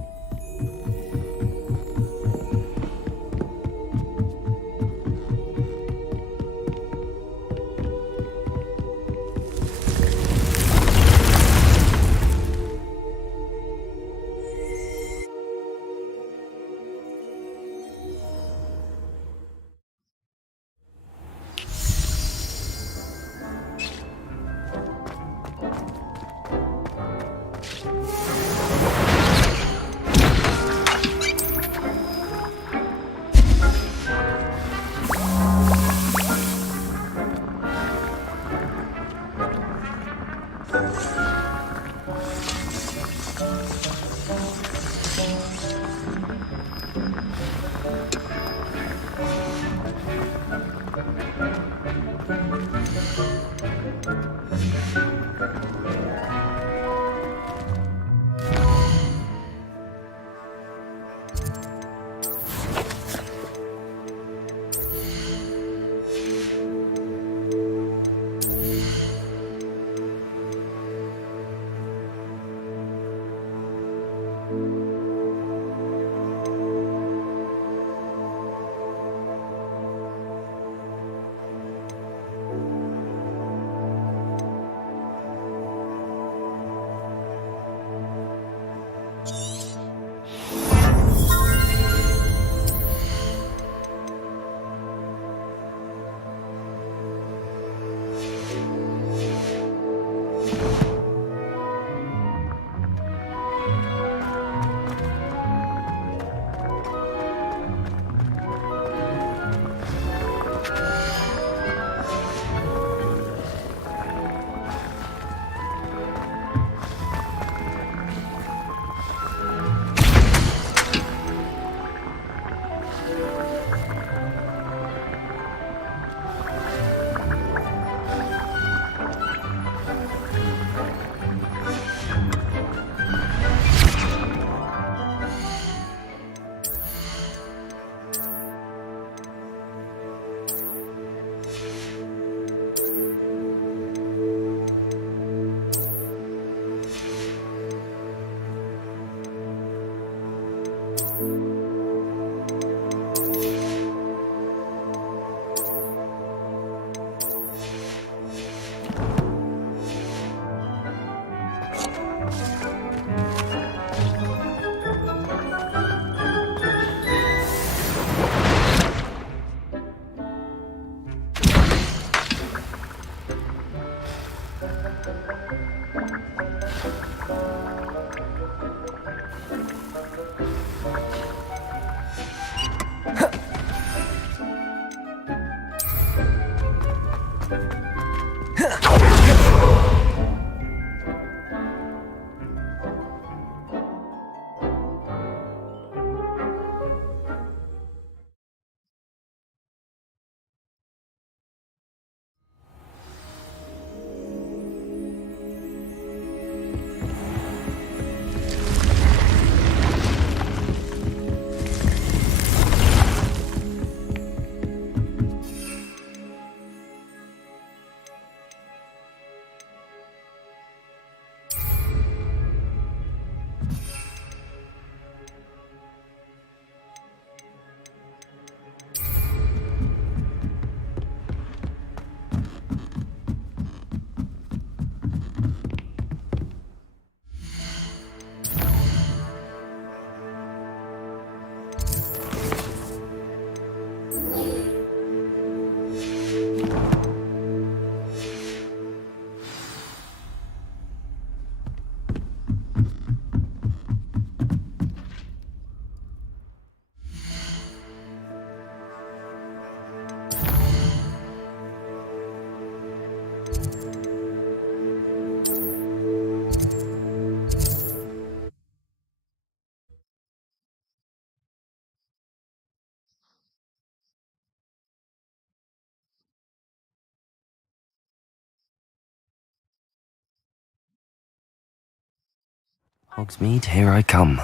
Hogsmeade, here I come.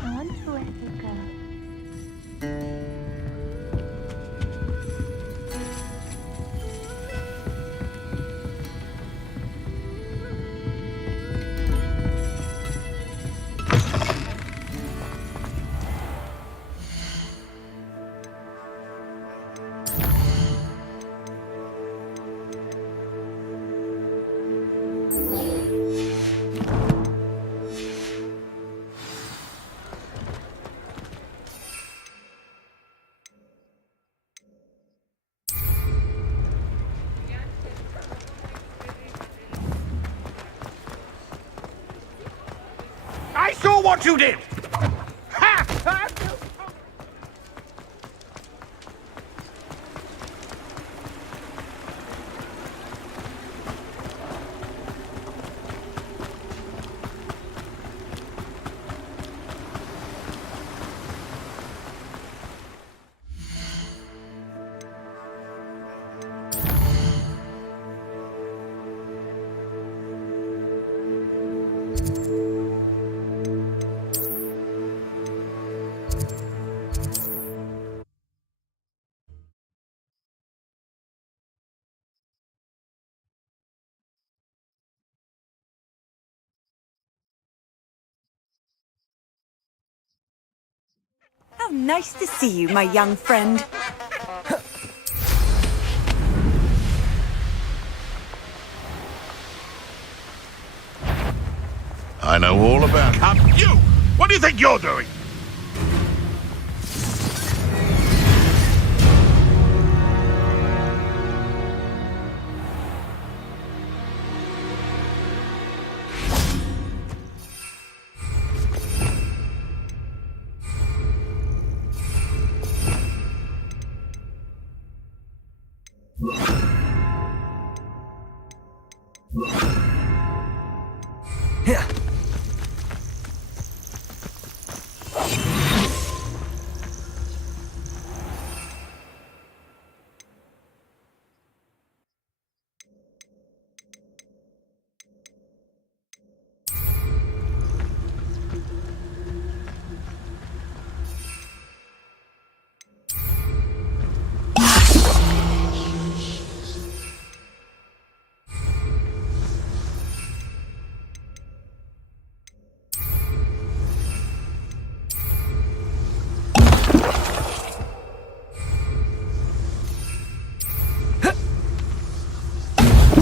I wonder where to go. I saw what you did! Ha! How nice to see you, my young friend. I know all about it. Come, you! What do you think you're doing?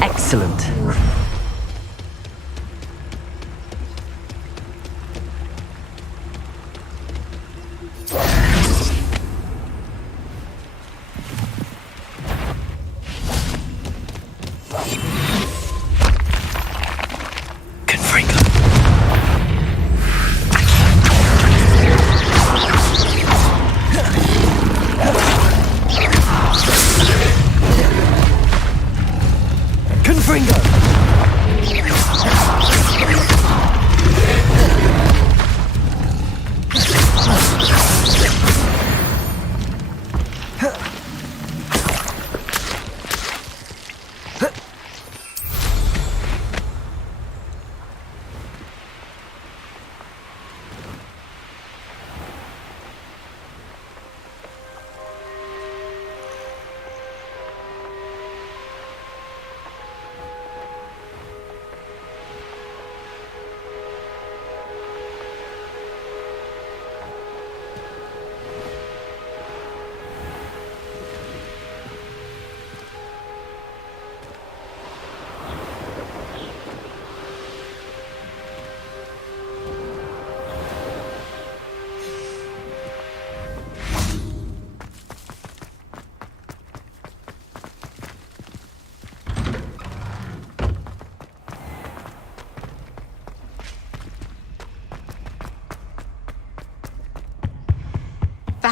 Excellent.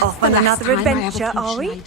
Off on another adventure, are we?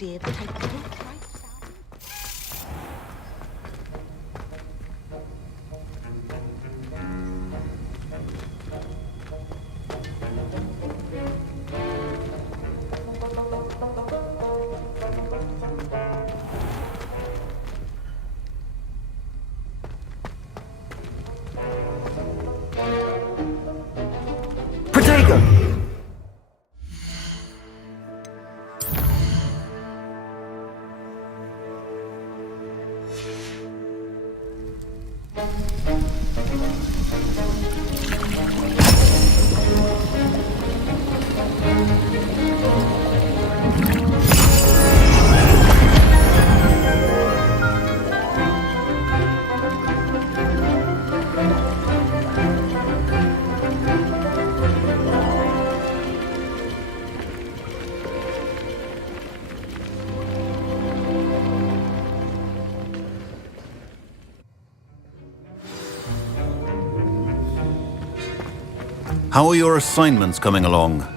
How are your assignments coming along?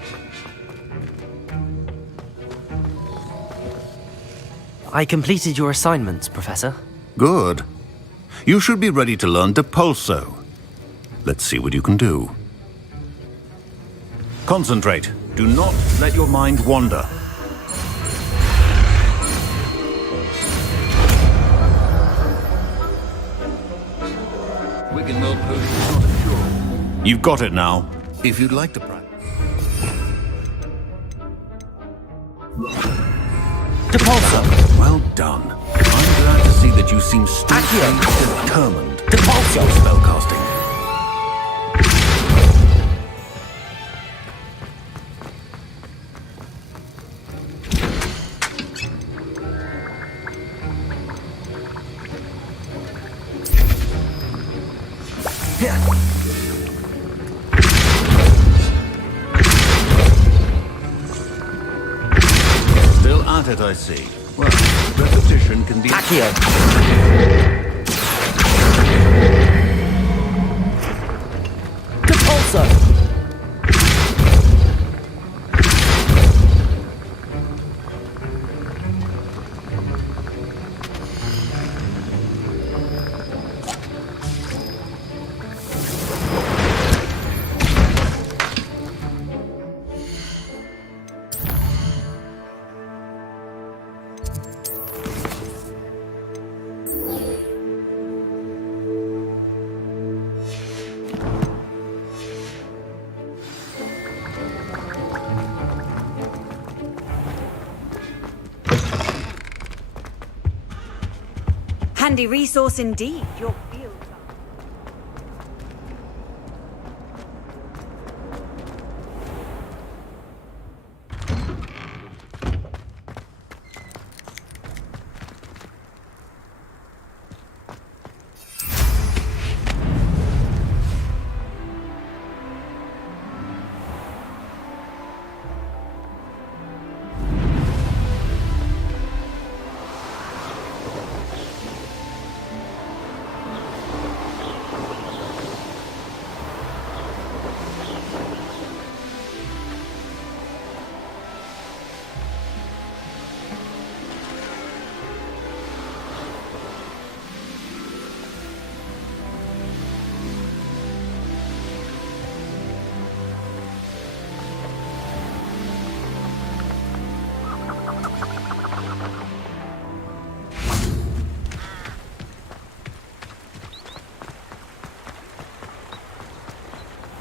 I completed your assignments, Professor. Good. You should be ready to learn Depulso. Let's see what you can do. Concentrate. Do not let your mind wander. Wiggenweld potion is not a cure. You've got it now. If you'd like to practice. Depulso! Well done. I'm glad to see that you seem still determined. Depulso! Spellcasting. Still at it, I see. Well, repetition can be... Accio! Depulso! Handy resource indeed, your field.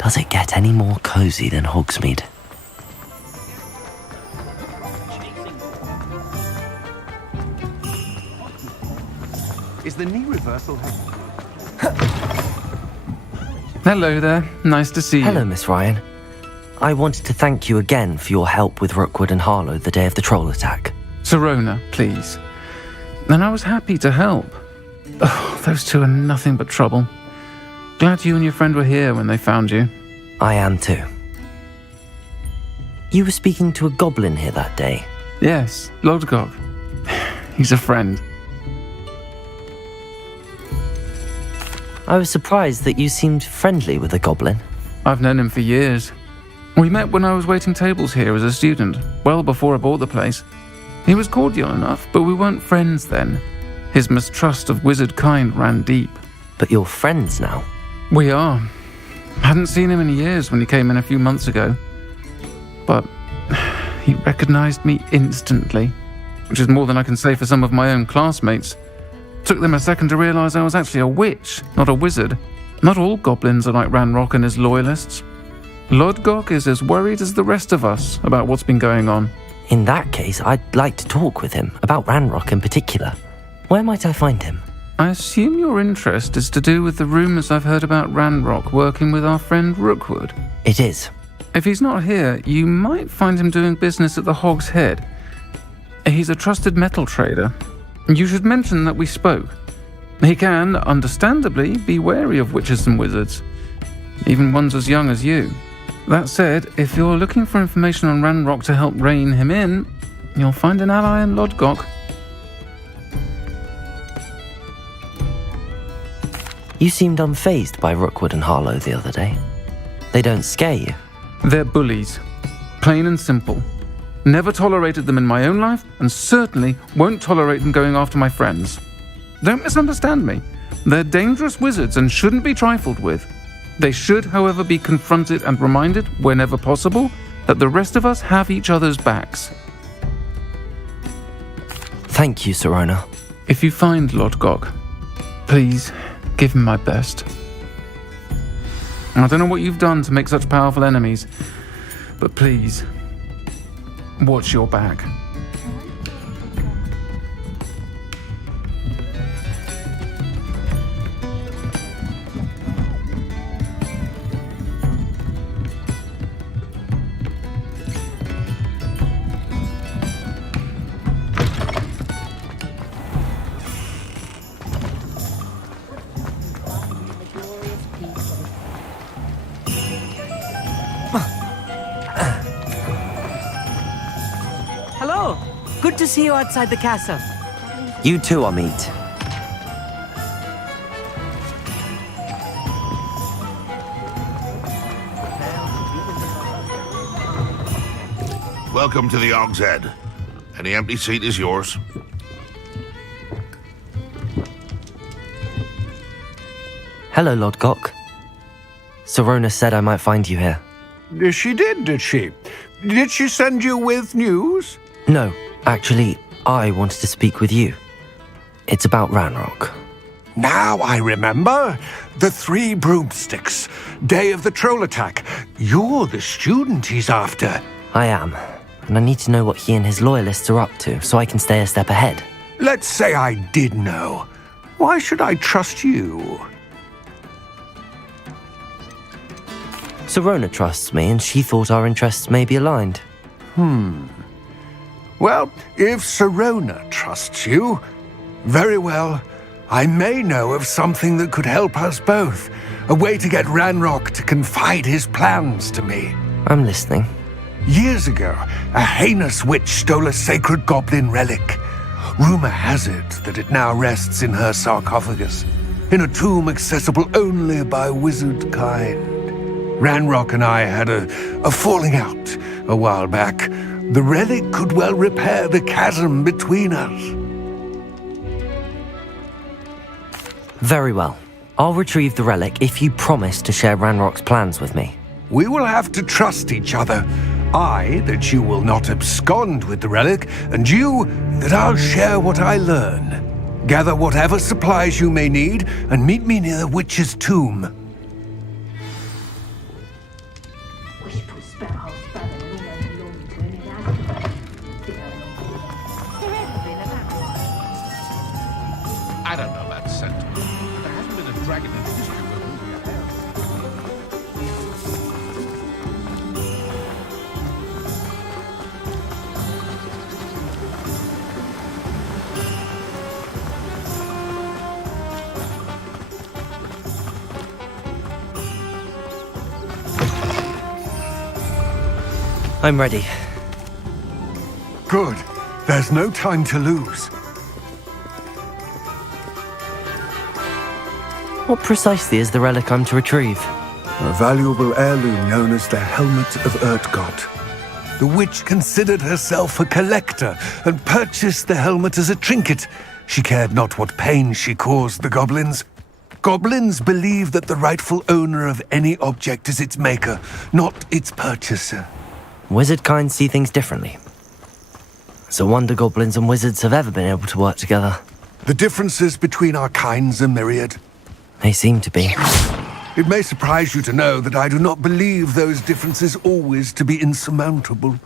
Does it get any more cozy than Hogsmeade? Is the knee reversal Hello there. Nice to see you. Hello, Miss Ryan. I wanted to thank you again for your help with Rookwood and Harlow the day of the troll attack. Serona, please. And I was happy to help. Oh, those two are nothing but trouble. Glad you and your friend were here when they found you. I am too. You were speaking to a goblin here that day. Yes, Lodgok. He's a friend. I was surprised that you seemed friendly with a goblin. I've known him for years. We met when I was waiting tables here as a student, well before I bought the place. He was cordial enough, but we weren't friends then. His mistrust of wizard kind ran deep. But you're friends now? We are. Hadn't seen him in years when he came in a few months ago. But he recognized me instantly, which is more than I can say for some of my own classmates. Took them a second to realize I was actually a witch, not a wizard. Not all goblins are like Ranrock and his loyalists. Lodgok is as worried as the rest of us about what's been going on. In that case, I'd like to talk with him, about Ranrock in particular. Where might I find him? I assume your interest is to do with the rumors I've heard about Ranrock working with our friend Rookwood. It is. If he's not here, you might find him doing business at the Hog's Head. He's a trusted metal trader. You should mention that we spoke. He can, understandably, be wary of witches and wizards, even ones as young as you. That said, if you're looking for information on Ranrock to help rein him in, you'll find an ally in Lodgok. You seemed unfazed by Rookwood and Harlow the other day. They don't scare you? They're bullies. Plain and simple. Never tolerated them in my own life, and certainly won't tolerate them going after my friends. Don't misunderstand me. They're dangerous wizards and shouldn't be trifled with. They should, however, be confronted and reminded, whenever possible, that the rest of us have each other's backs. Thank you, Sirona. If you find Lord Gok, please give him my best. I don't know what you've done to make such powerful enemies, but please, watch your back. Hello. Good to see you outside the castle. You too, Amit. Welcome to the Og's Head. Any empty seat is yours. Hello, Lord Gok. Sirona said I might find you here. She did she? Did she send you with news? No, actually, I wanted to speak with you. It's about Ranrock. Now I remember. The 3 broomsticks. Day of the troll attack. You're the student he's after. I am, and I need to know what he and his loyalists are up to so I can stay a step ahead. Let's say I did know. Why should I trust you? Sirona trusts me, and she thought our interests may be aligned. Well, if Sirona trusts you, very well. I may know of something that could help us both. A way to get Ranrock to confide his plans to me. I'm listening. Years ago, a heinous witch stole a sacred goblin relic. Rumor has it that it now rests in her sarcophagus, in a tomb accessible only by wizard kind. Ranrock and I had a falling out a while back. The relic could well repair the chasm between us. Very well. I'll retrieve the relic if you promise to share Ranrock's plans with me. We will have to trust each other. I, that you will not abscond with the relic, and you, that I'll share what I learn. Gather whatever supplies you may need, and meet me near the witch's tomb. I don't know about sentiment. There hasn't been a dragon in history where we have. I'm ready. Good. There's no time to lose. What precisely is the relic I'm to retrieve? A valuable heirloom known as the Helmet of Urtgott. The witch considered herself a collector and purchased the helmet as a trinket. She cared not what pain she caused the goblins. Goblins believe that the rightful owner of any object is its maker, not its purchaser. Wizard kind see things differently. It's a wonder goblins and wizards have ever been able to work together. The differences between our kinds are myriad. They seem to be. It may surprise you to know that I do not believe those differences always to be insurmountable.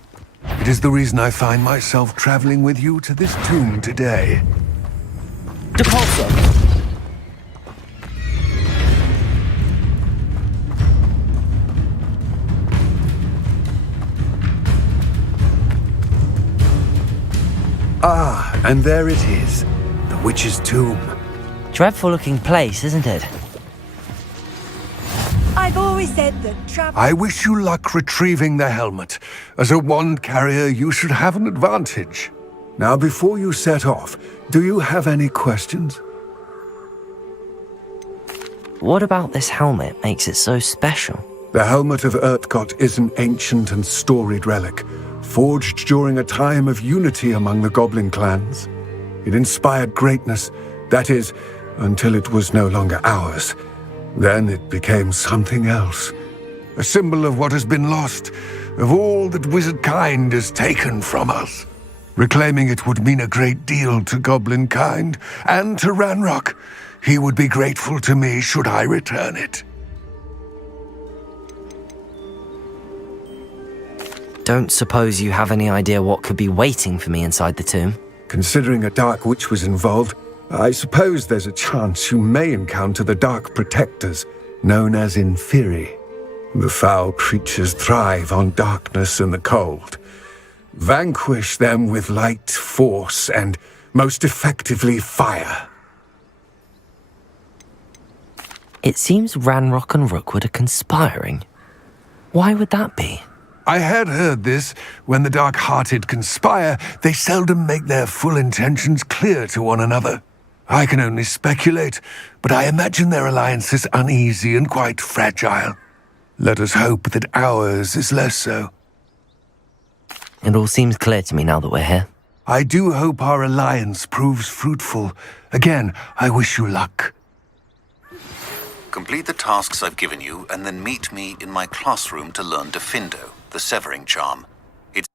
It is the reason I find myself traveling with you to this tomb today. Depulso! Ah, and there it is. The witch's tomb. Dreadful looking place, isn't it? I've always said that travel... I wish you luck retrieving the helmet. As a wand carrier, you should have an advantage. Now, before you set off, do you have any questions? What about this helmet makes it so special? The Helmet of Urtkot is an ancient and storied relic, forged during a time of unity among the goblin clans. It inspired greatness, that is, until it was no longer ours. Then it became something else. A symbol of what has been lost, of all that wizard kind has taken from us. Reclaiming it would mean a great deal to goblin kind, and to Ranrock. He would be grateful to me should I return it. Don't suppose you have any idea what could be waiting for me inside the tomb? Considering a Dark Witch was involved, I suppose there's a chance you may encounter the Dark Protectors, known as Inferi. The foul creatures thrive on darkness and the cold. Vanquish them with light, force, and, most effectively, fire. It seems Ranrock and Rookwood are conspiring. Why would that be? I had heard this. When the dark-hearted conspire, they seldom make their full intentions clear to one another. I can only speculate, but I imagine their alliance is uneasy and quite fragile. Let us hope that ours is less so. It all seems clear to me now that we're here. I do hope our alliance proves fruitful. Again, I wish you luck. Complete the tasks I've given you, and then meet me in my classroom to learn Defindo, the Severing Charm. It's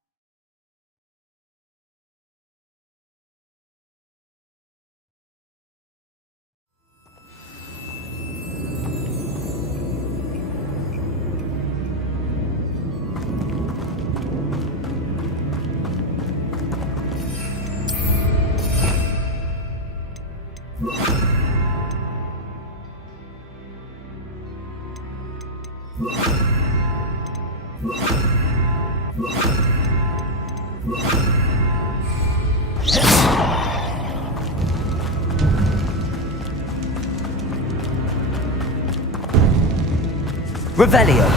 Revelio!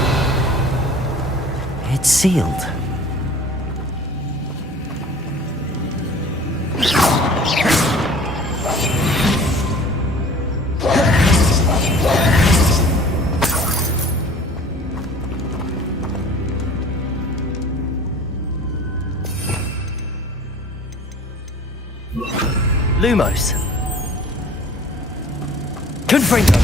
It's sealed. Lumos. Confringo.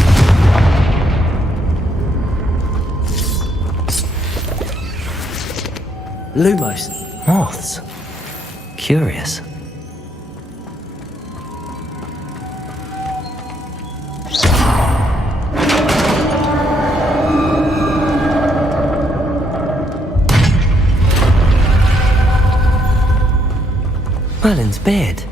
Lumos. Moths. Curious. Merlin's beard.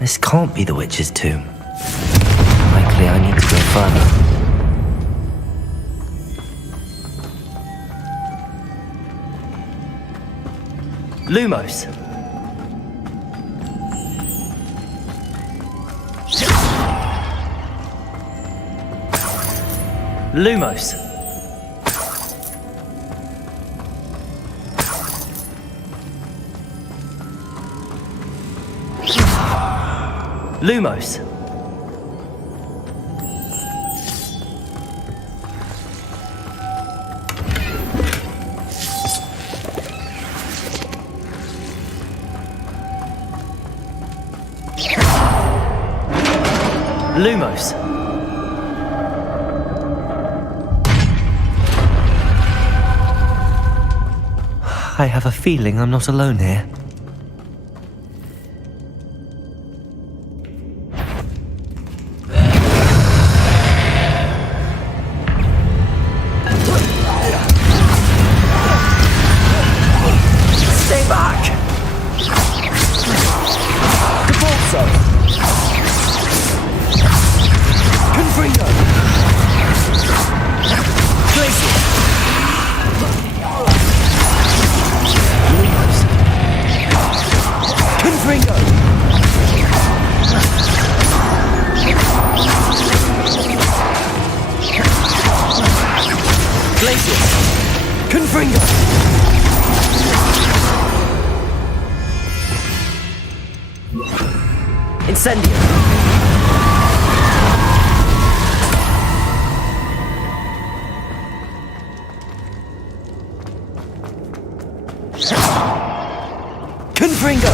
This can't be the witch's tomb. Likely I need to go further. Lumos. Lumos. Lumos. Lumos. I have a feeling I'm not alone here. Stay back! Cabalso! Confringo! Glacier! Lumos! Confringo! Incendio! Confringo!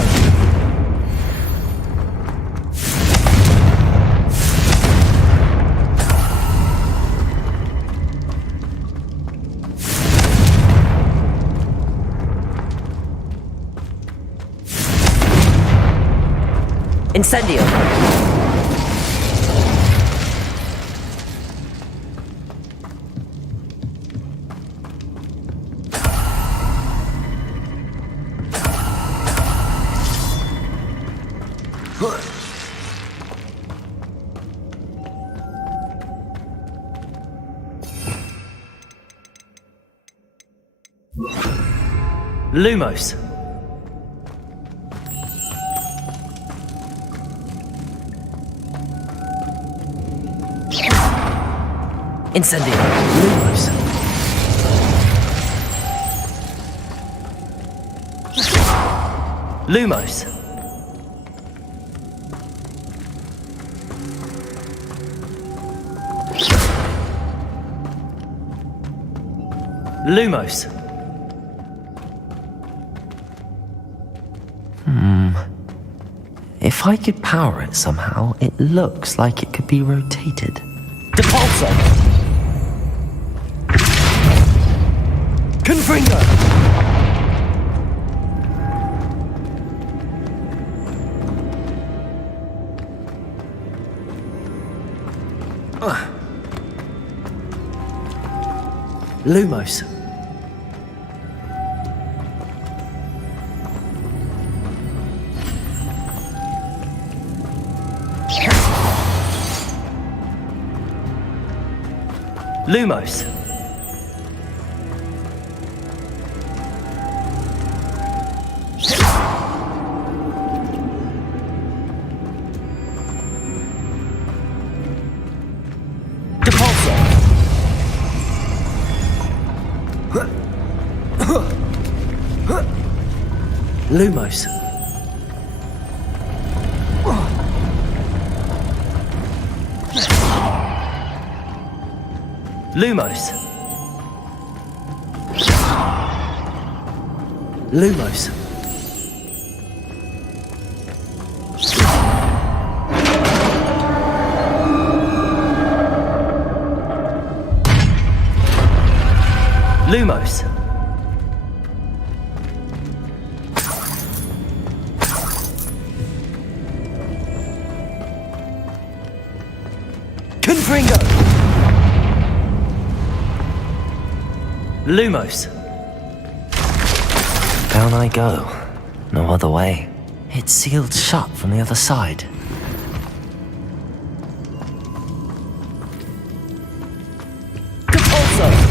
Incendio! Lumos! Incendio! Lumos! Lumos! Lumos! If I could power it somehow, it looks like it could be rotated. Depulso! Confringo! Lumos. Lumos. Depulso! Lumos. Lumos. Lumos. Lumos. Confringo! Lumos. Down I go. No other way. It's sealed shut from the other side. Depulso!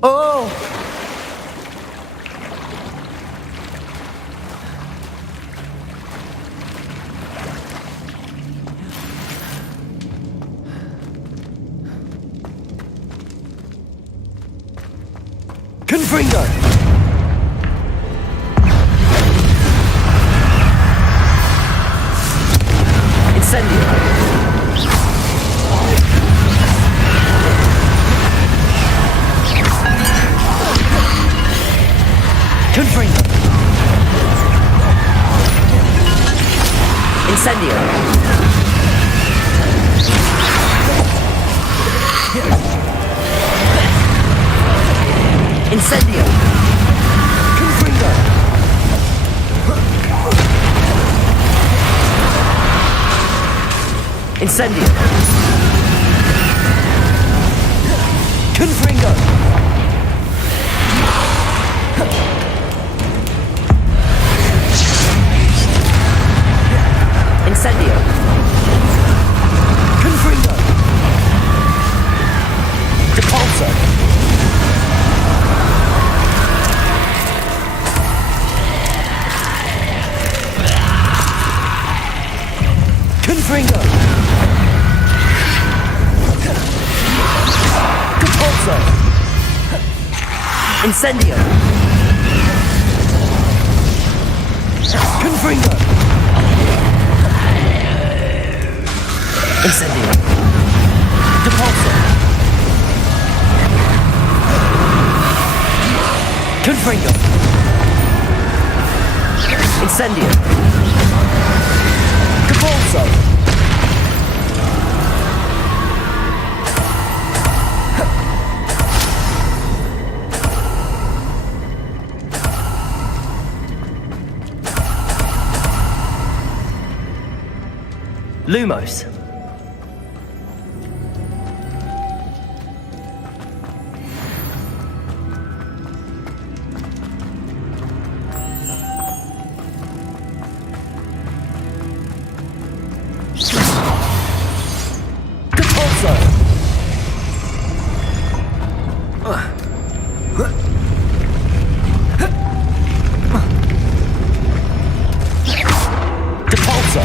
Oh! Confringo! Incendio! Confringo! Incendio! Incendio! Confringo! Incendio! Confringo! Incendio! Confringo! Depulso! Confringo! Depulso! Incendio! Confringo! Incendio! Depulso! Confringo! Incendio! Depulso! Lumos. Depulso. Depulso.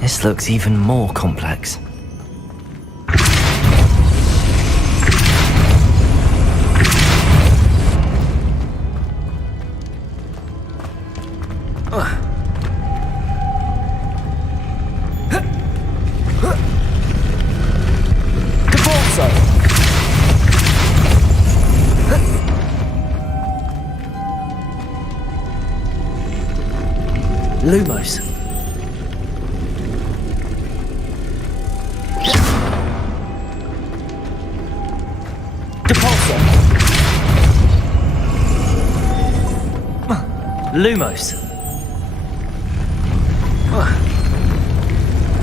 This looks even more complex. Depulso. Lumos. Depulso. Lumos.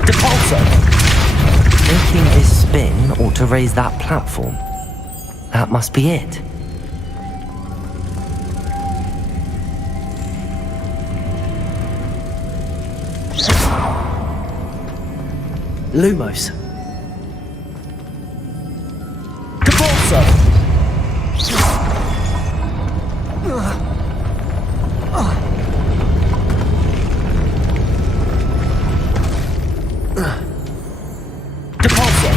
Depulso. Making this spin ought to raise that platform. That must be it. Lumos. Depulso. Depulso.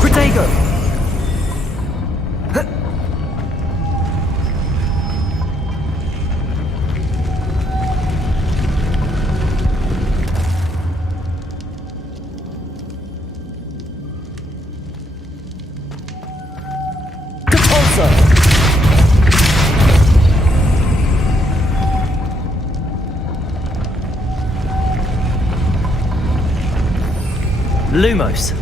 Protego. Depulso. Lumos.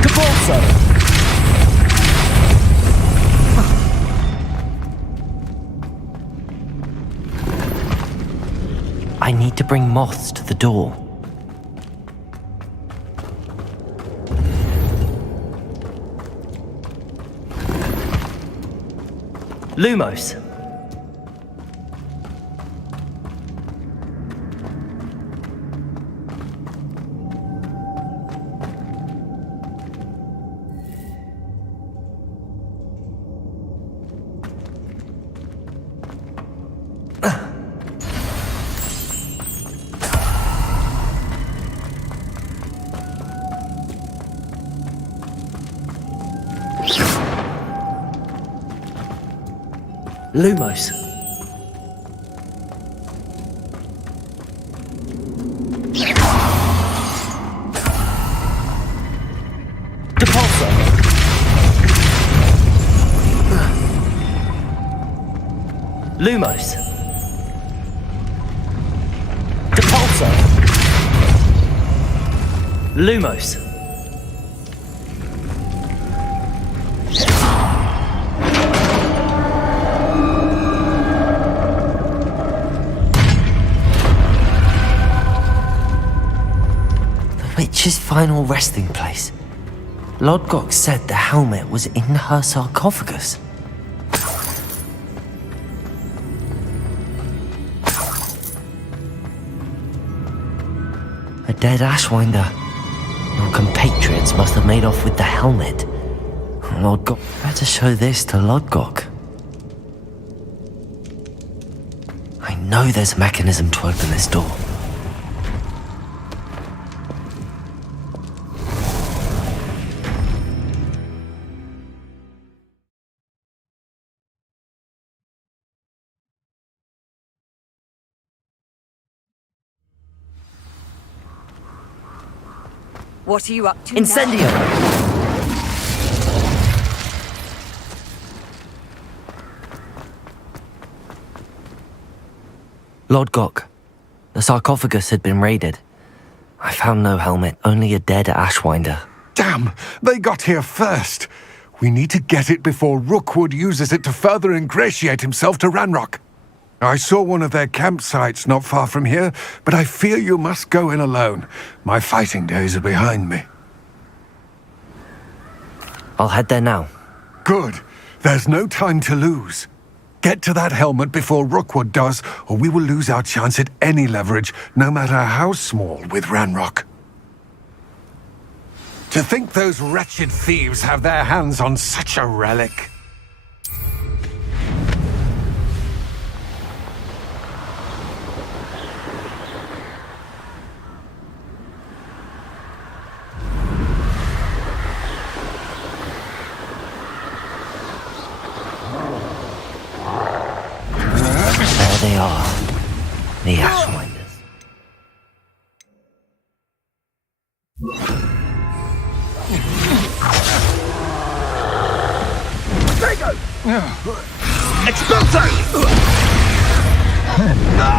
Depulso. I need to bring moths to the door. Lumos. Lumos. Depulso. Lumos. Depulso. Lumos. Witch's final resting place. Lodgok said the helmet was in her sarcophagus. A dead Ashwinder. Your compatriots must have made off with the helmet. Lodgok better show this to Lodgok. I know there's a mechanism to open this door. What are you up to Incendio! now? Lodgok, the sarcophagus had been raided. I found no helmet, only a dead Ashwinder. Damn! They got here first! We need to get it before Rookwood uses it to further ingratiate himself to Ranrock. I saw one of their campsites not far from here, but I fear you must go in alone. My fighting days are behind me. I'll head there now. Good. There's no time to lose. Get to that helmet before Rookwood does, or we will lose our chance at any leverage, no matter how small, with Ranrock. To think those wretched thieves have their hands on such a relic. There they are, the Ashwinders. There you go! Expulso! No!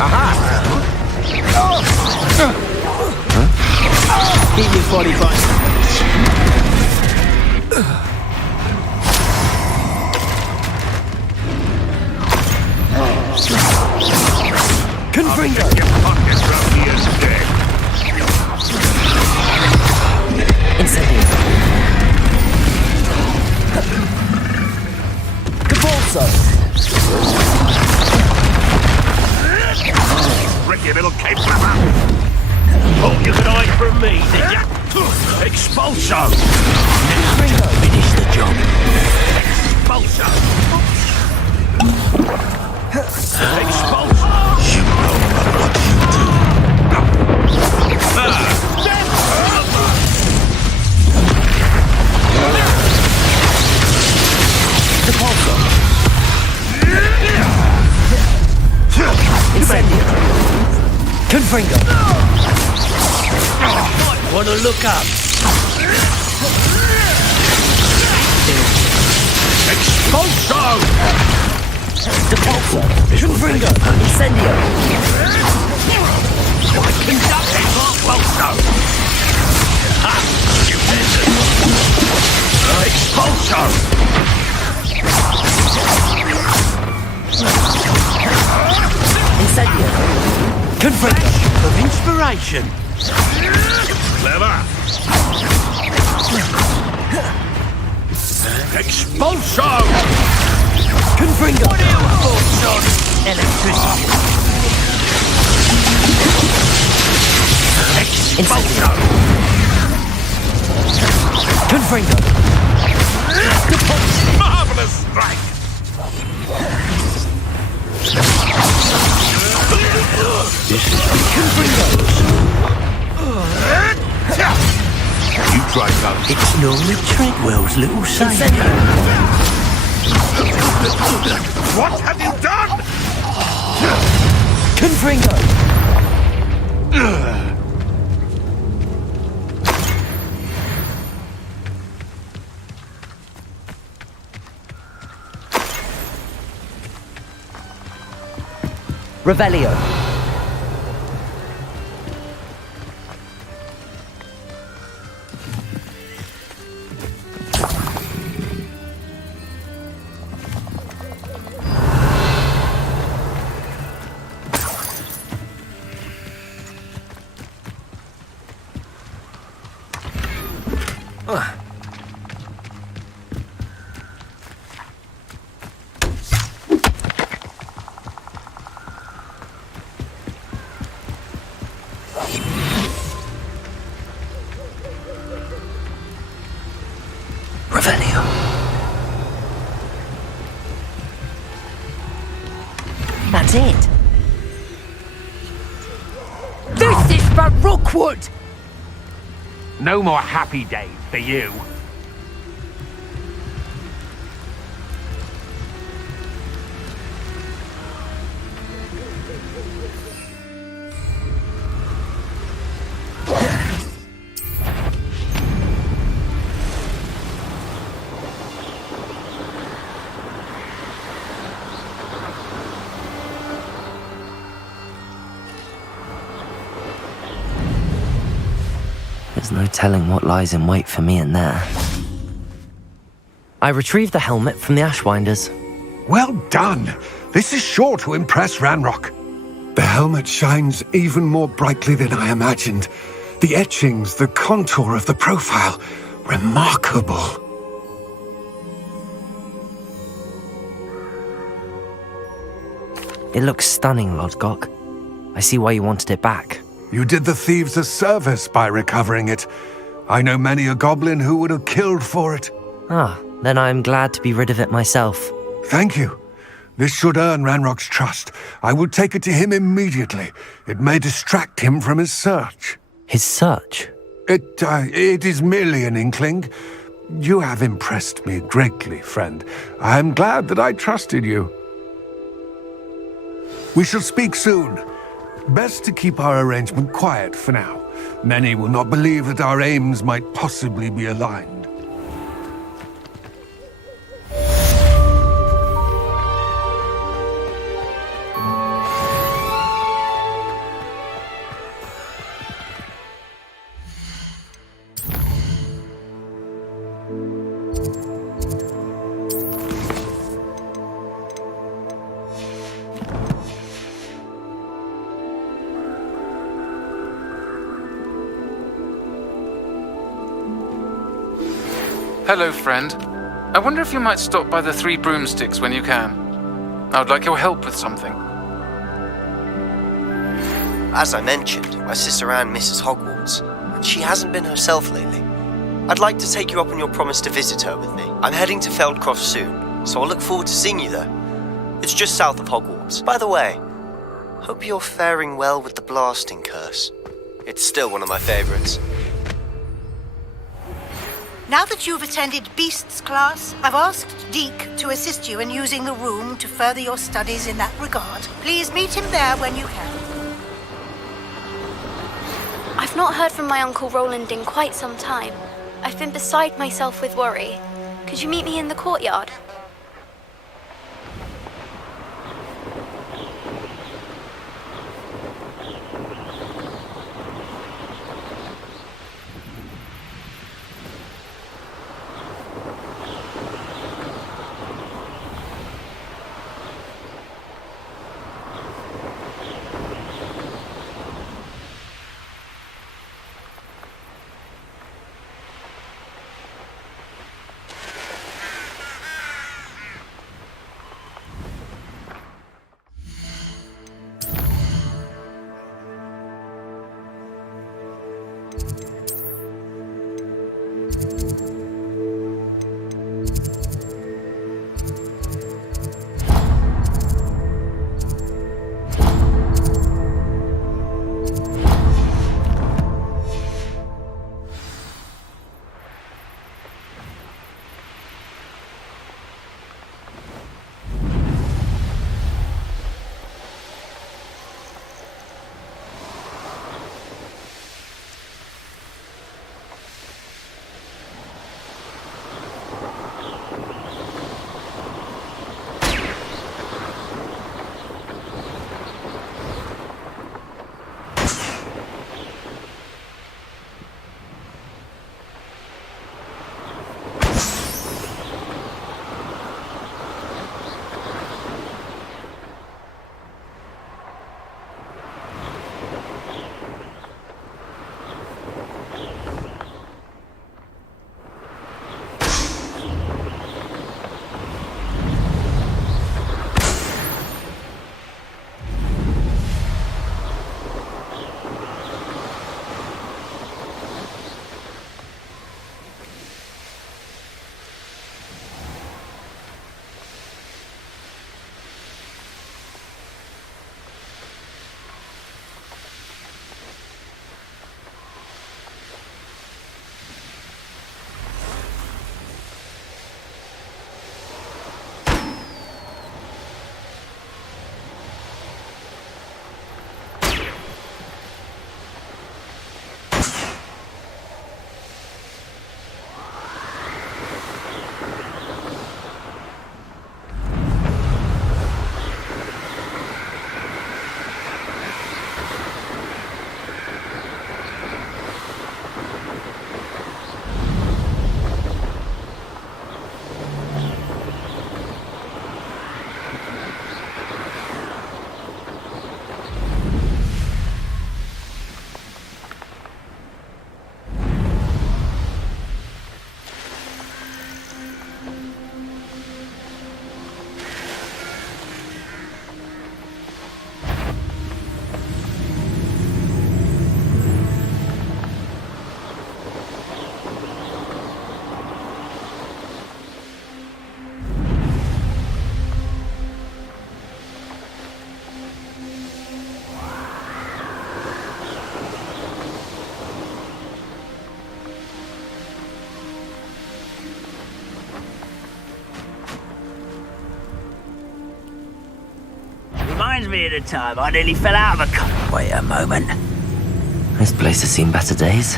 Aha! Keep your body fine. Confringo! Incendio! Capulso! Ricky, little cape flapper! Thought you could hide from me, did ya? Expulso! Finish the job. Expulso! Expulso! You know what you do. Depulso! Incendio! Confringo! Wanna look up? Expulso! Depulso! Confringo! Incendio! I conduct it, Expulso! Ha! You Expulso! Incendio! Confringo! Of inspiration. Clever! Expulso! Confringo! What are your thoughts on electricity? Expulso! Confringo! Marvelous strike! This is Confringo! You try that. It's Norman Treadwell's little saint. What have you done? Confringo! Revelio. That's it. This is for Rookwood! No more happy days for you. There's no telling what lies in wait for me in there. I retrieved the helmet from the Ashwinders. Well done. This is sure to impress Ranrock. The helmet shines even more brightly than I imagined. The etchings, the contour of the profile, remarkable. It looks stunning, Lodgok. I see why you wanted it back. You did the thieves a service by recovering it. I know many a goblin who would have killed for it. Ah, then I'm glad to be rid of it myself. Thank you. This should earn Ranrock's trust. I will take it to him immediately. It may distract him from his search. His search? It is merely an inkling. You have impressed me greatly, friend. I am glad that I trusted you. We shall speak soon. Best to keep our arrangement quiet for now. Many will not believe that our aims might possibly be aligned. Hello, friend. I wonder if you might stop by the Three Broomsticks when you can. I would like your help with something. As I mentioned, my sister Anne misses Hogwarts, and she hasn't been herself lately. I'd like to take you up on your promise to visit her with me. I'm heading to Feldcroft soon, so I'll look forward to seeing you there. It's just south of Hogwarts. By the way, hope you're faring well with the blasting curse. It's still one of my favorites. Now that you've attended Beasts class, I've asked Deke to assist you in using the room to further your studies in that regard. Please meet him there when you can. I've not heard from my Uncle Roland in quite some time. I've been beside myself with worry. Could you meet me in the courtyard? Reminds me of the time I nearly fell out of a car. Wait a moment. This place has seen better days.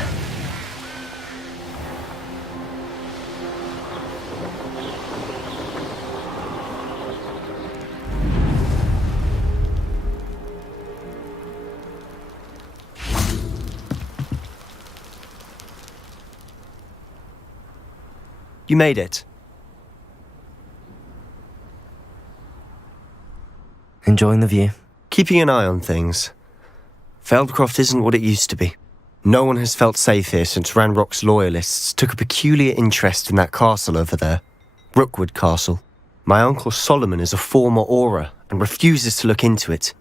You made it. Enjoying the view? Keeping an eye on things. Feldcroft isn't what it used to be. No one has felt safe here since Ranrock's loyalists took a peculiar interest in that castle over there. Rookwood Castle. My uncle Solomon is a former Auror and refuses to look into it,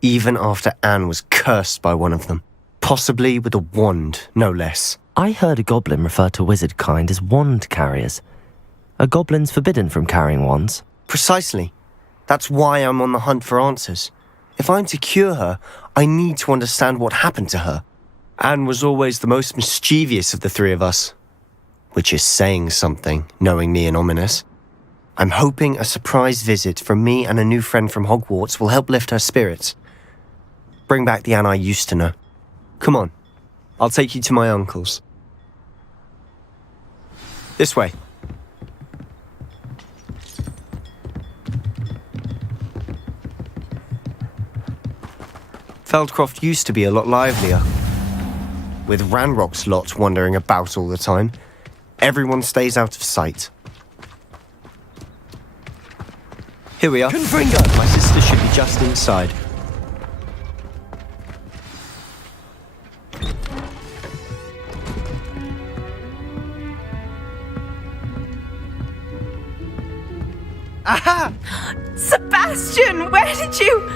even after Anne was cursed by one of them. Possibly with a wand, no less. I heard a goblin refer to wizard kind as wand carriers. Are goblins forbidden from carrying wands? Precisely. That's why I'm on the hunt for answers. If I'm to cure her, I need to understand what happened to her. Anne was always the most mischievous of the three of us. Which is saying something, knowing me and Ominous. I'm hoping a surprise visit from me and a new friend from Hogwarts will help lift her spirits. Bring back the Anne I used to know. Come on, I'll take you to my uncle's. This way. Feldcroft used to be a lot livelier. With Ranrock's lot wandering about all the time, everyone stays out of sight. Here we are. Confringo! My sister should be just inside. Aha! Sebastian, where did you...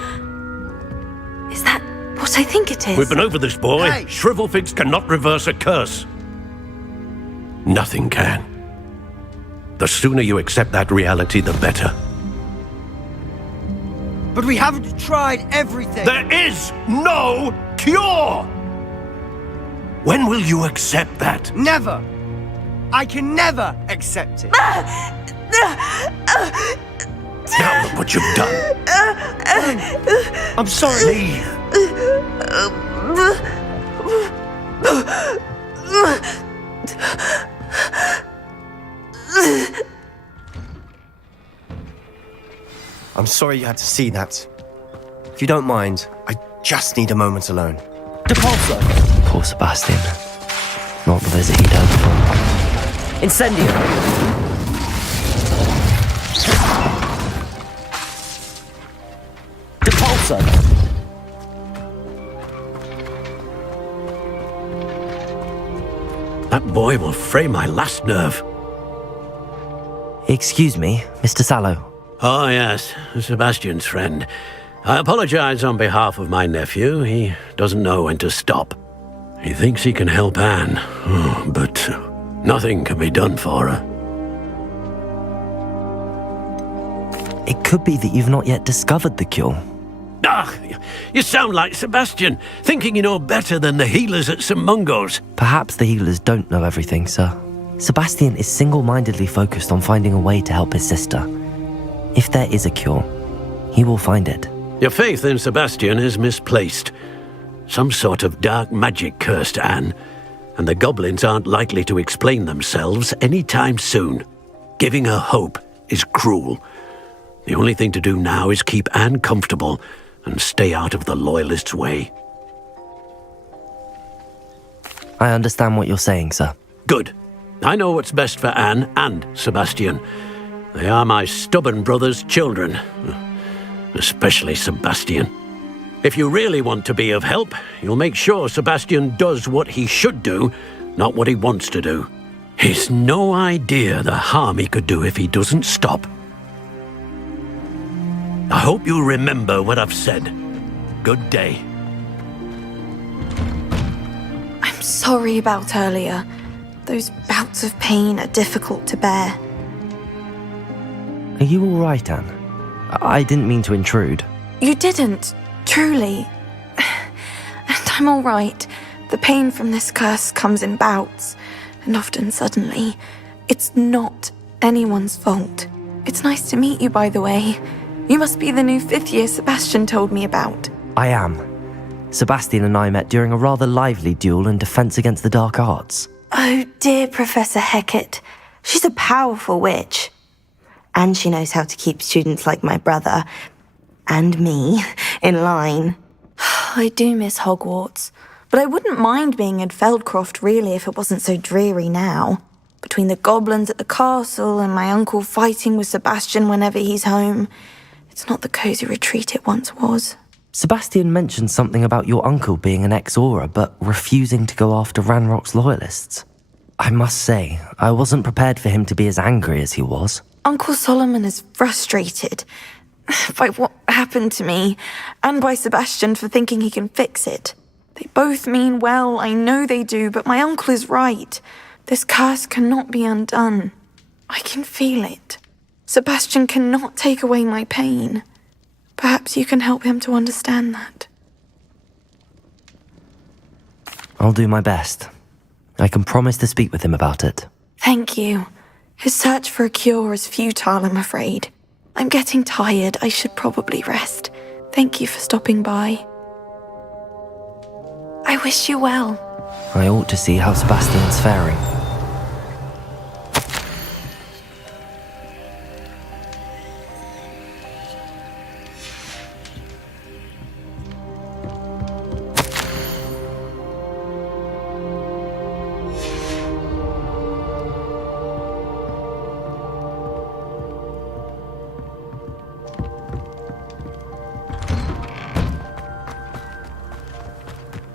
Is that what I think it is? We've been over this, boy. Hey. Shrivelfigs cannot reverse a curse. Nothing can. The sooner you accept that reality, the better. But we haven't tried everything. There is no cure! When will you accept that? Never. I can never accept it. Now look what you've done. I'm sorry. I'm sorry you had to see that. If you don't mind, I just need a moment alone. Depulso! Poor Sebastian. Not the visit he'd hoped for. Incendio! Depulso! That boy will fray my last nerve. Excuse me, Mr. Sallow. Oh, yes, Sebastian's friend. I apologize on behalf of my nephew. He doesn't know when to stop. He thinks he can help Anne, but nothing can be done for her. It could be that you've not yet discovered the cure. Ah, you sound like Sebastian, thinking you know better than the healers at St. Mungo's. Perhaps the healers don't know everything, sir. Sebastian is single-mindedly focused on finding a way to help his sister. If there is a cure, he will find it. Your faith in Sebastian is misplaced. Some sort of dark magic cursed Anne, and the goblins aren't likely to explain themselves anytime soon. Giving her hope is cruel. The only thing to do now is keep Anne comfortable and stay out of the Loyalists' way. I understand what you're saying, sir. Good. I know what's best for Anne and Sebastian. They are my stubborn brother's children. Especially Sebastian. If you really want to be of help, you'll make sure Sebastian does what he should do, not what he wants to do. He's no idea the harm he could do if he doesn't stop. I hope you remember what I've said. Good day. I'm sorry about earlier. Those bouts of pain are difficult to bear. Are you all right, Anne? I didn't mean to intrude. You didn't, truly. And I'm all right. The pain from this curse comes in bouts, and often suddenly. It's not anyone's fault. It's nice to meet you, by the way. You must be the new 5th year Sebastian told me about. I am. Sebastian and I met during a rather lively duel in Defense Against the Dark Arts. Oh, dear Professor Hecat. She's a powerful witch. And she knows how to keep students like my brother, and me, in line. I do miss Hogwarts, but I wouldn't mind being in Feldcroft really if it wasn't so dreary now. Between the goblins at the castle and my uncle fighting with Sebastian whenever he's home, it's not the cosy retreat it once was. Sebastian mentioned something about your uncle being an ex-Aura, but refusing to go after Ranrock's loyalists. I must say, I wasn't prepared for him to be as angry as he was. Uncle Solomon is frustrated by what happened to me, and by Sebastian for thinking he can fix it. They both mean well, I know they do, but my uncle is right. This curse cannot be undone. I can feel it. Sebastian cannot take away my pain. Perhaps you can help him to understand that. I'll do my best. I can promise to speak with him about it. Thank you. His search for a cure is futile, I'm afraid. I'm getting tired. I should probably rest. Thank you for stopping by. I wish you well. I ought to see how Sebastian's faring.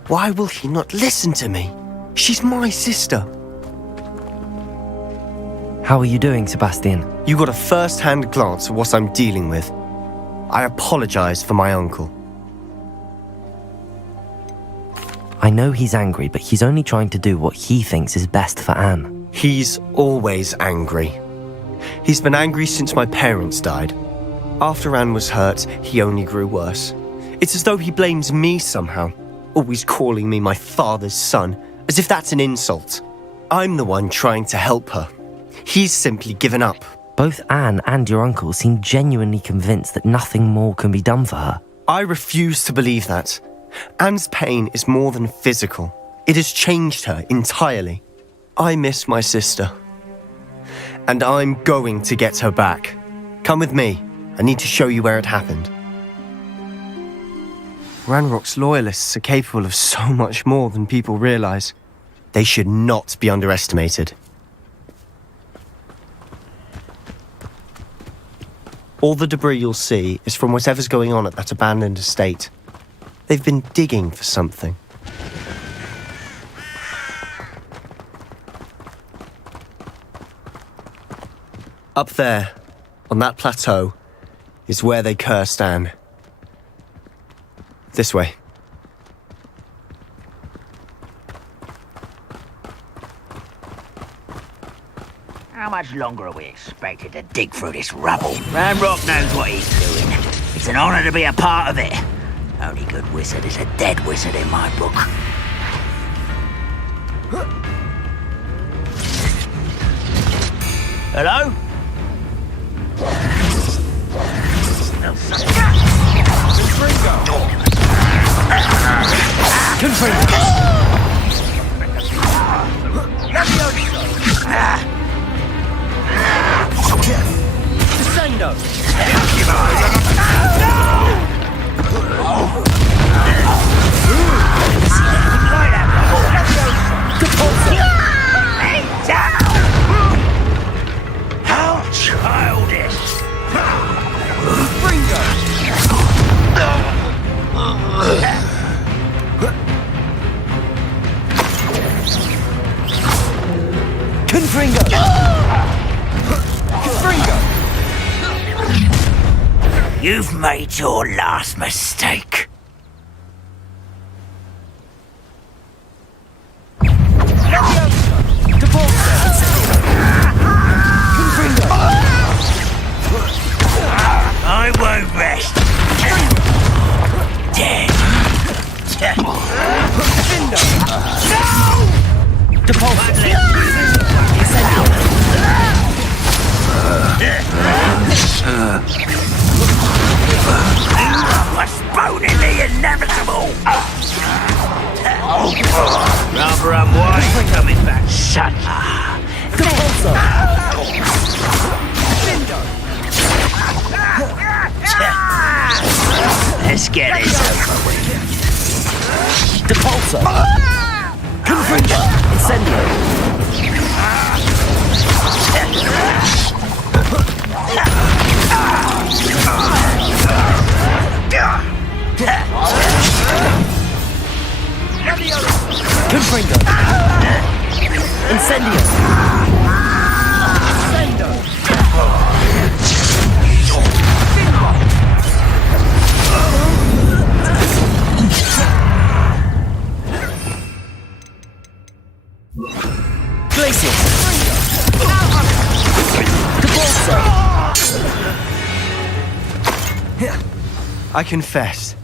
Why will he not listen to me? She's my sister. How are you doing, Sebastian? You got a first-hand glance at what I'm dealing with. I apologize for my uncle. I know he's angry, but he's only trying to do what he thinks is best for Anne. He's always angry. He's been angry since my parents died. After Anne was hurt, he only grew worse. It's as though he blames me somehow, always calling me my father's son, as if that's an insult. I'm the one trying to help her. He's simply given up. Both Anne and your uncle seem genuinely convinced that nothing more can be done for her. I refuse to believe that. Anne's pain is more than physical. It has changed her entirely. I miss my sister. And I'm going to get her back. Come with me. I need to show you where it happened. Ranrock's loyalists are capable of so much more than people realize. They should not be underestimated. All the debris you'll see is from whatever's going on at that abandoned estate. They've been digging for something. Up there, on that plateau, is where they cursed Anne. This way. How much longer are we expected to dig through this rubble? Ranrock knows what he's doing. It's an honor to be a part of it. Only good wizard is a dead wizard in my book. Hello? Descendo! How childish! Confringo! Confringo! You've made your last mistake. I won't rest. Dead. Postponing the inevitable. Rather unwise coming back. Shut up. Let's get this over with. Depulso! Confringo! Incendio! Confringo! Incendio! Glacius! I confess,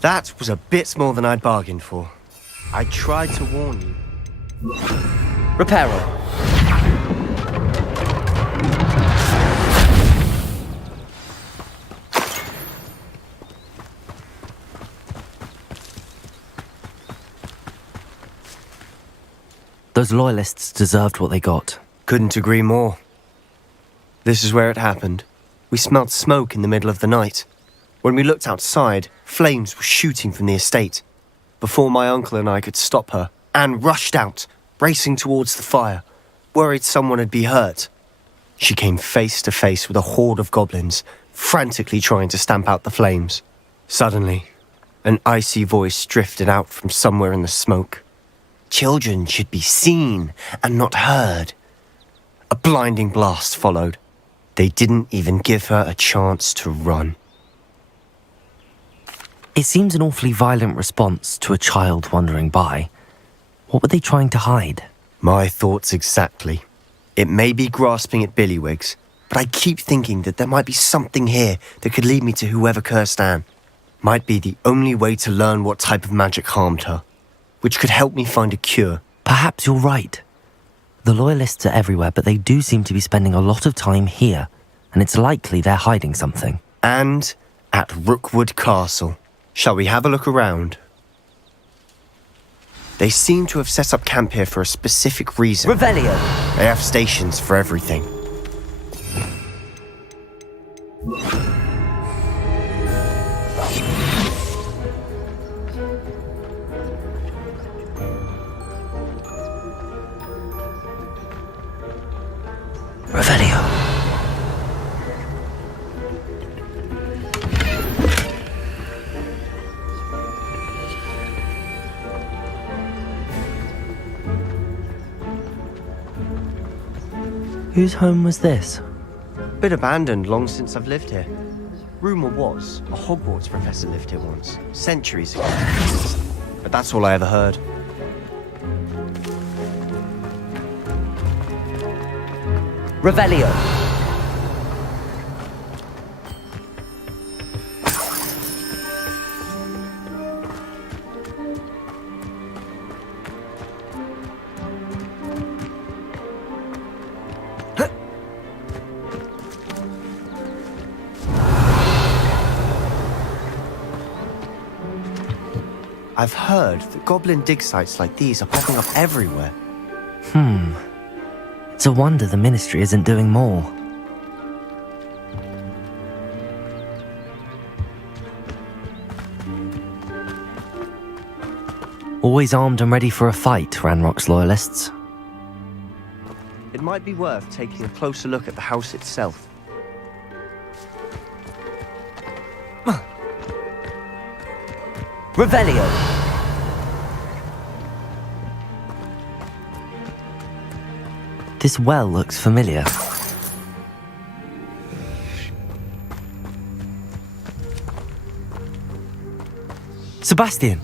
that was a bit more than I'd bargained for. I tried to warn you. Reparo. Those loyalists deserved what they got. Couldn't agree more. This is where it happened. We smelled smoke in the middle of the night. When we looked outside, flames were shooting from the estate. Before my uncle and I could stop her, Anne rushed out, racing towards the fire, worried someone had been hurt. She came face to face with a horde of goblins, frantically trying to stamp out the flames. Suddenly, an icy voice drifted out from somewhere in the smoke. Children should be seen and not heard. A blinding blast followed. They didn't even give her a chance to run. It seems an awfully violent response to a child wandering by. What were they trying to hide? My thoughts exactly. It may be grasping at billywhigs, but I keep thinking that there might be something here that could lead me to whoever cursed Anne. Might be the only way to learn what type of magic harmed her, which could help me find a cure. Perhaps you're right. The loyalists are everywhere, but they do seem to be spending a lot of time here, and it's likely they're hiding something. And at Rookwood Castle. Shall we have a look around? They seem to have set up camp here for a specific reason. Revelio! They have stations for everything. Revelio. Whose home was this? Bit abandoned long since I've lived here. Rumour was, a Hogwarts professor lived here once, centuries ago. But that's all I ever heard. Revelio. I've heard that goblin dig sites like these are popping up everywhere. It's a wonder the Ministry isn't doing more. Always armed and ready for a fight, Ranrock's loyalists. It might be worth taking a closer look at the house itself. Revelio. This well looks familiar. Sebastian,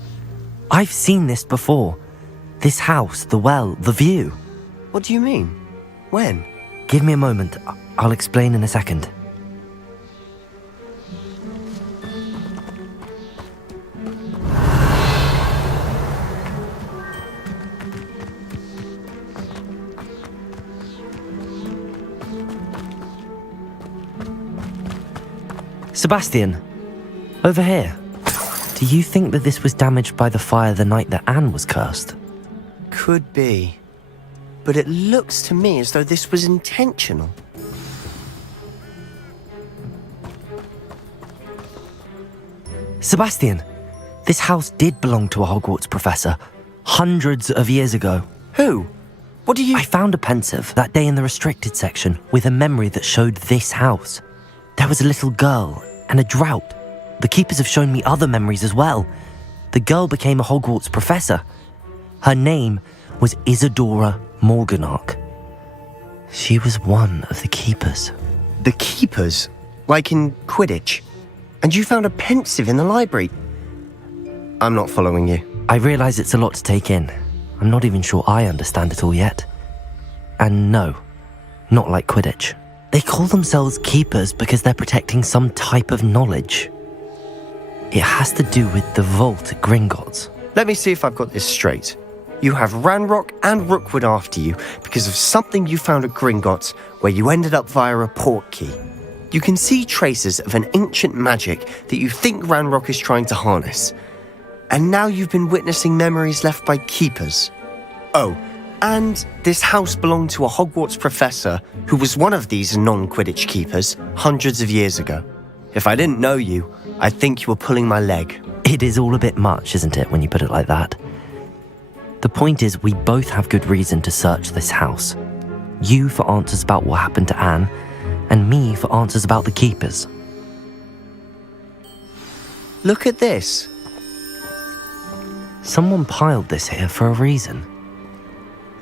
I've seen this before. This house, the well, the view. What do you mean? When? Give me a moment. I'll explain in a second. Sebastian, over here. Do you think that this was damaged by the fire the night that Anne was cursed? Could be. But it looks to me as though this was intentional. Sebastian, this house did belong to a Hogwarts professor, hundreds of years ago. Who? What do you... I found a pensive that day in the restricted section with a memory that showed this house. There was a little girl and a drought. The keepers have shown me other memories as well. The girl became a Hogwarts professor. Her name was Isadora Morganach. She was one of the keepers. The keepers? Like in Quidditch? And you found a pensive in the library? I'm not following you. I realise it's a lot to take in. I'm not even sure I understand it all yet. And no, not like Quidditch. They call themselves keepers because they're protecting some type of knowledge. It has to do with the vault at Gringotts. Let me see if I've got this straight. You have Ranrock and Rookwood after you because of something you found at Gringotts where you ended up via a portkey. You can see traces of an ancient magic that you think Ranrock is trying to harness. And now you've been witnessing memories left by keepers. Oh, and this house belonged to a Hogwarts professor who was one of these non-Quidditch keepers hundreds of years ago. If I didn't know you, I'd think you were pulling my leg. It is all a bit much, isn't it, when you put it like that? The point is, we both have good reason to search this house. You for answers about what happened to Anne, and me for answers about the keepers. Look at this. Someone piled this here for a reason.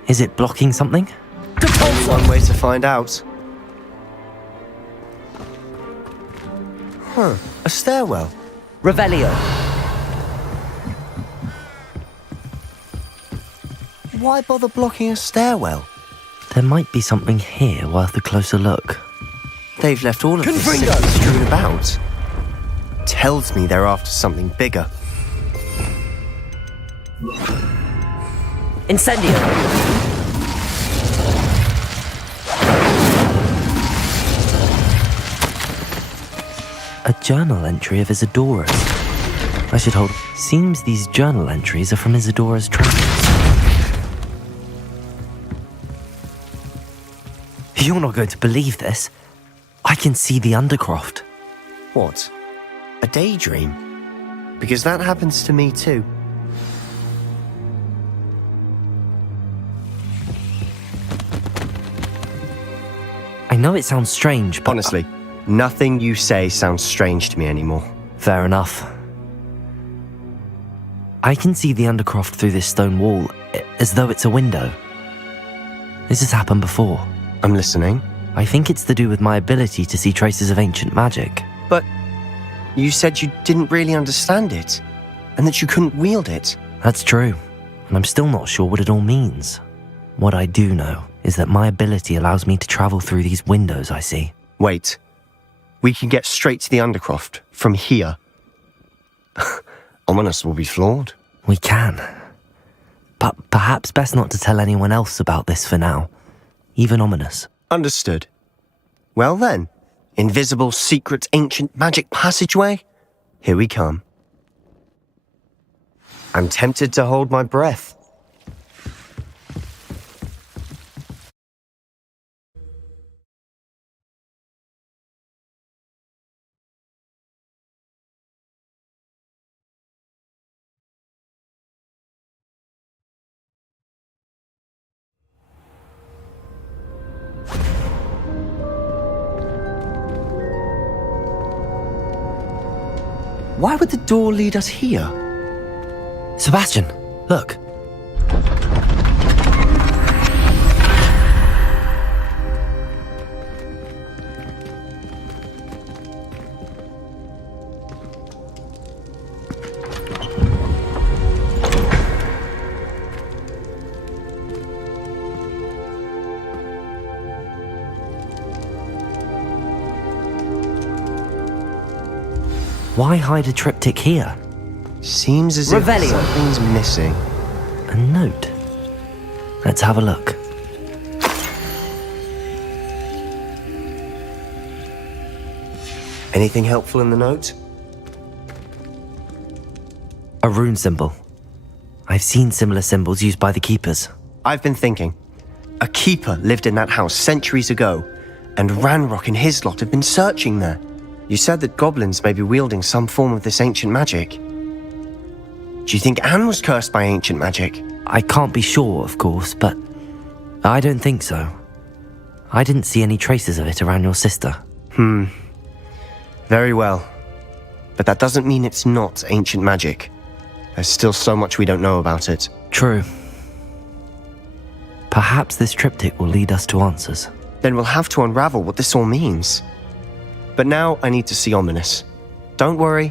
Is it blocking something? Only one way to find out. Huh, a stairwell. Revelio. Why bother blocking a stairwell? There might be something here worth a closer look. They've left all of this stuff strewn about. Tells me they're after something bigger. Incendio! A journal entry of Isadora's. I should hold... Seems these journal entries are from Isadora's travels. You're not going to believe this. I can see the Undercroft. What? A daydream? Because that happens to me too. I know it sounds strange, but... Honestly, nothing you say sounds strange to me anymore. Fair enough. I can see the Undercroft through this stone wall, as though it's a window. This has happened before. I'm listening. I think it's to do with my ability to see traces of ancient magic. But you said you didn't really understand it, and that you couldn't wield it. That's true, and I'm still not sure what it all means. What I do know is that my ability allows me to travel through these windows I see. Wait. We can get straight to the Undercroft from here. Ominous will be flawed. We can. But perhaps best not to tell anyone else about this for now. Even Ominous. Understood. Well then, invisible, secret, ancient magic passageway? Here we come. I'm tempted to hold my breath. Why would the door lead us here? Sebastian, look. Why hide a triptych here? Seems as if something's missing. A note. Let's have a look. Anything helpful in the note? A rune symbol. I've seen similar symbols used by the keepers. I've been thinking. A keeper lived in that house centuries ago, and Ranrock and his lot have been searching there. You said that goblins may be wielding some form of this ancient magic. Do you think Anne was cursed by ancient magic? I can't be sure, of course, but I don't think so. I didn't see any traces of it around your sister. Very well. But that doesn't mean it's not ancient magic. There's still so much we don't know about it. True. Perhaps this triptych will lead us to answers. Then we'll have to unravel what this all means. But now I need to see Ominous. Don't worry,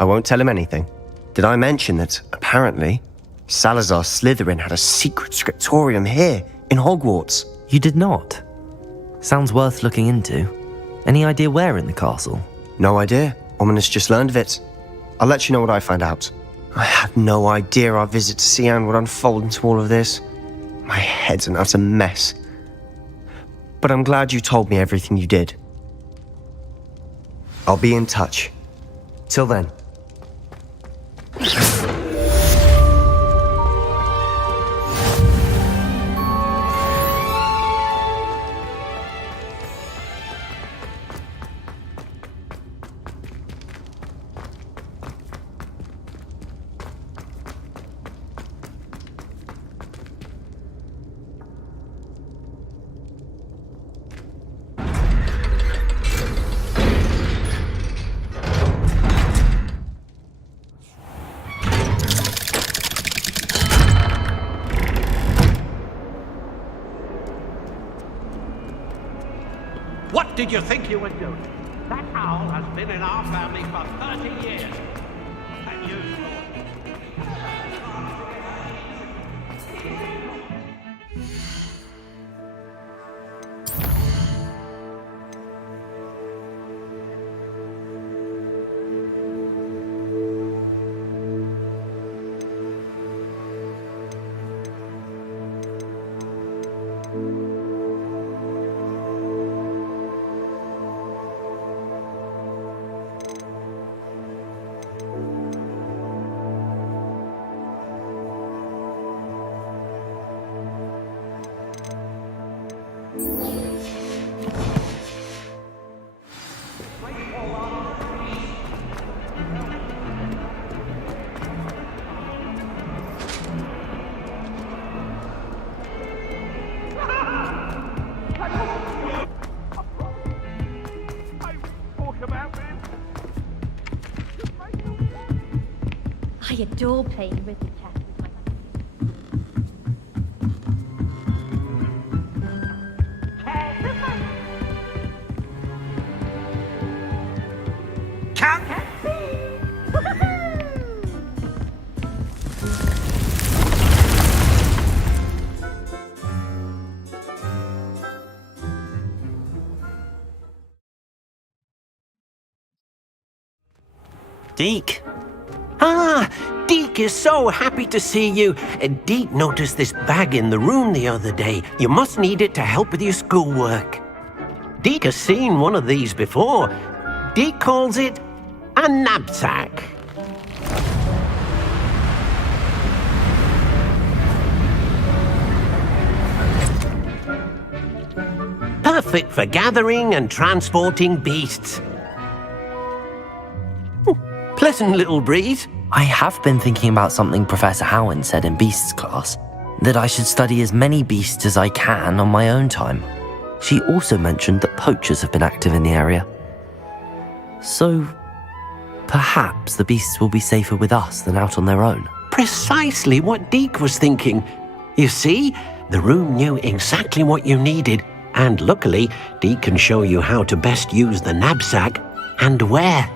I won't tell him anything. Did I mention that, apparently, Salazar Slytherin had a secret scriptorium here in Hogwarts? You did not? Sounds worth looking into. Any idea where in the castle? No idea. Ominous just learned of it. I'll let you know what I find out. I had no idea our visit to Cian would unfold into all of this. My head's an utter mess. But I'm glad you told me everything you did. I'll be in touch. Till then. What did you think you were doing? That owl has been in our family for 30 years. And you I adore playing with the cat. Deke. Ah, Deke is so happy to see you. Deke noticed this bag in the room the other day. You must need it to help with your schoolwork. Deke has seen one of these before. Deke calls it a knapsack. Perfect for gathering and transporting beasts. Pleasant little breeze. I have been thinking about something Professor Howard said in Beasts class, that I should study as many beasts as I can on my own time. She also mentioned that poachers have been active in the area. So, perhaps the beasts will be safer with us than out on their own. Precisely what Deke was thinking. You see, the room knew exactly what you needed, and luckily, Deke can show you how to best use the knapsack and where.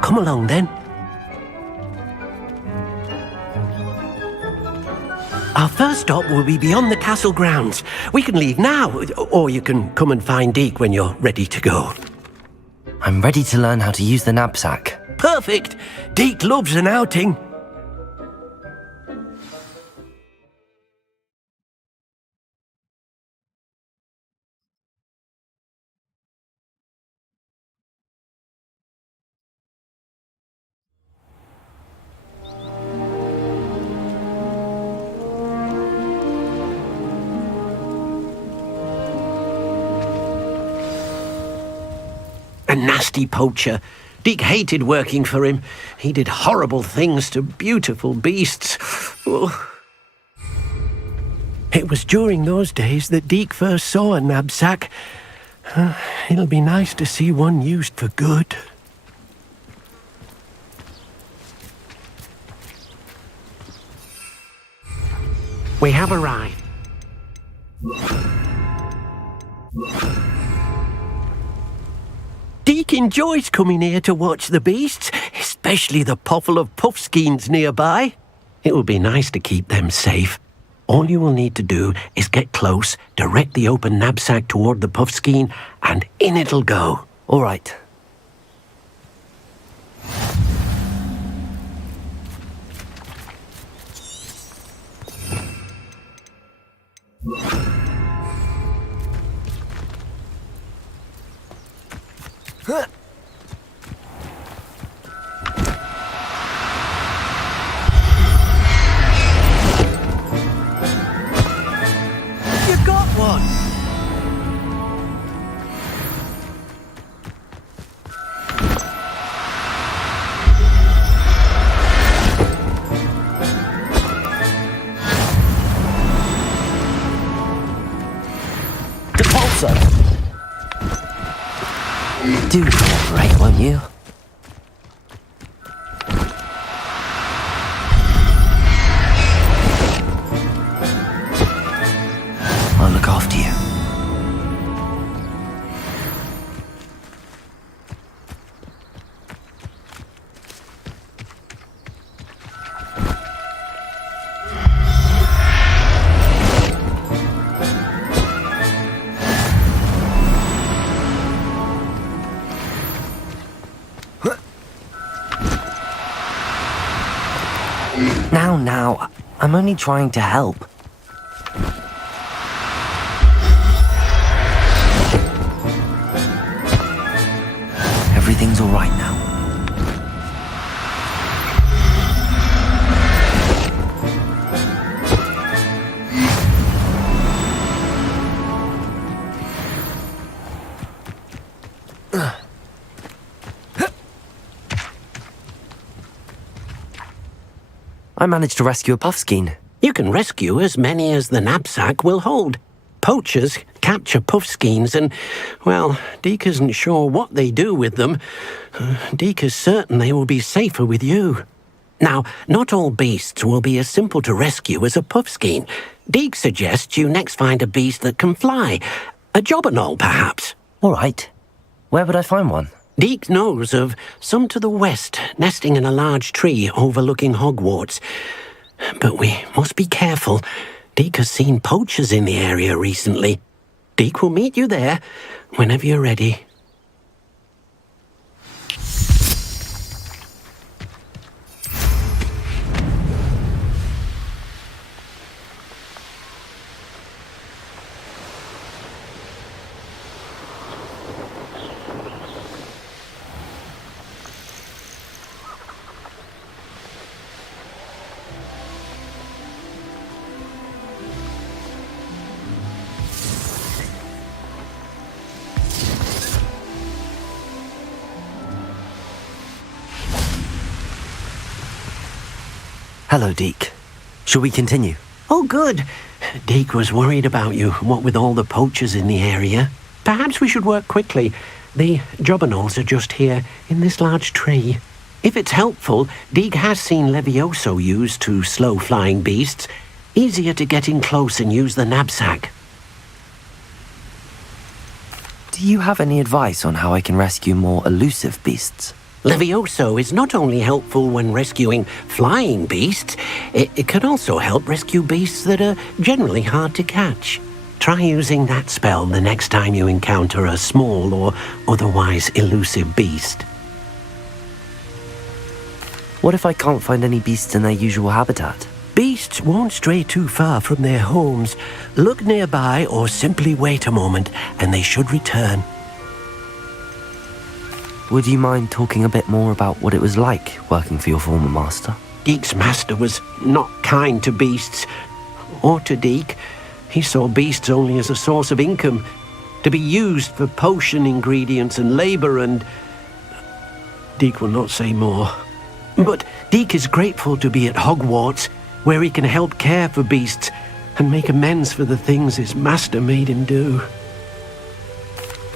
Come along then. Our first stop will be beyond the castle grounds. We can leave now, or you can come and find Deke when you're ready to go. I'm ready to learn how to use the knapsack. Perfect! Deke loves an outing. A nasty poacher. Deke hated working for him. He did horrible things to beautiful beasts. Oh. It was during those days that Deke first saw a knapsack. It'll be nice to see one used for good. We have arrived. Deke enjoys coming here to watch the beasts, especially the potful of puffskeins nearby. It will be nice to keep them safe. All you will need to do is get close, direct the open knapsack toward the puffskein, and in it'll go. All right. You got one! Depulso! Do cooperate, won't you? I'll look after you. Now, I'm only trying to help. Everything's all right now. I managed to rescue a puffskein. You can rescue as many as the knapsack will hold. poachers capture puffskeins and, well, Deke isn't sure what they do with them. Deke is certain they will be safer with you. Now, not all beasts will be as simple to rescue as a puffskein. Deke suggests you next find a beast that can fly. A jobberknoll, perhaps. All right. Where would I find one? Deke knows of some to the west, nesting in a large tree overlooking Hogwarts. But we must be careful. Deke has seen poachers in the area recently. Deke will meet you there whenever you're ready. Hello, Deke. Shall we continue? Oh, good. Deke was worried about you, what with all the poachers in the area. Perhaps we should work quickly. The jobberknolls are just here, in this large tree. If it's helpful, Deke has seen Levioso used to slow flying beasts. Easier to get in close and use the knapsack. Do you have any advice on how I can rescue more elusive beasts? Levioso is not only helpful when rescuing flying beasts, it can also help rescue beasts that are generally hard to catch. Try using that spell the next time you encounter a small or otherwise elusive beast. What if I can't find any beasts in their usual habitat? Beasts won't stray too far from their homes. Look nearby or simply wait a moment and they should return. Would you mind talking a bit more about what it was like working for your former master? Deke's master was not kind to beasts, or to Deke. He saw beasts only as a source of income, to be used for potion ingredients and labour, and Deke will not say more. But Deke is grateful to be at Hogwarts, where he can help care for beasts and make amends for the things his master made him do.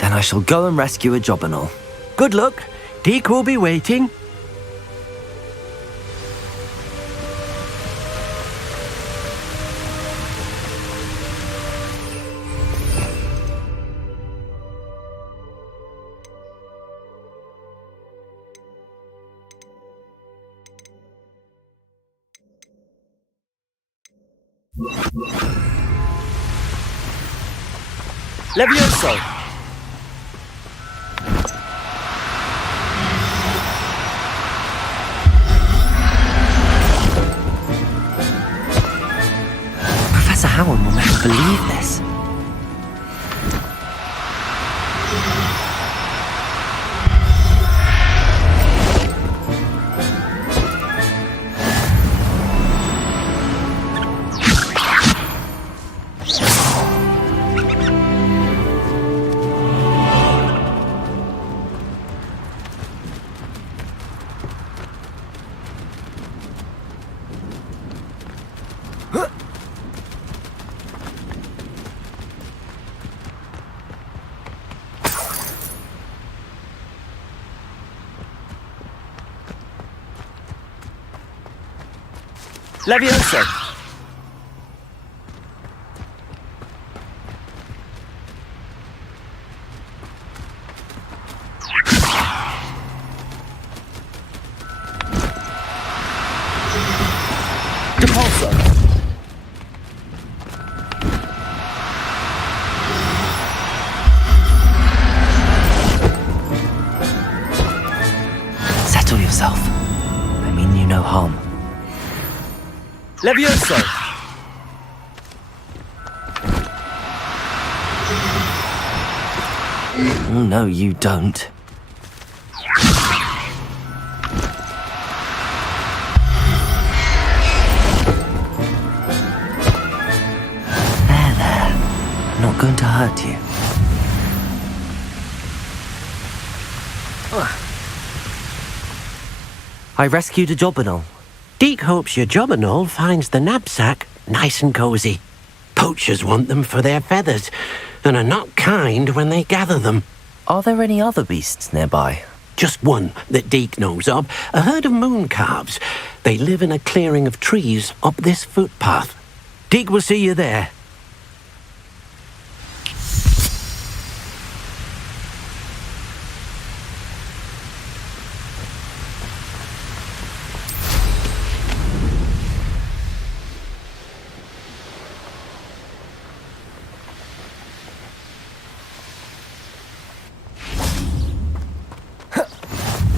Then I shall go and rescue a jobberknoll. Good luck. Deke will be waiting. Levioso! Professor Howard will never believe this. Levioso! Depulso! Settle yourself. I mean you no harm. Levioso! Oh, no, you don't. There. I'm not going to hurt you. I rescued a jobberknoll. Deke hopes your jobberknoll finds the knapsack nice and cozy. Poachers want them for their feathers, and are not kind when they gather them. Are there any other beasts nearby? Just one that Deke knows of, a herd of moon calves. They live in a clearing of trees up this footpath. Deke will see you there.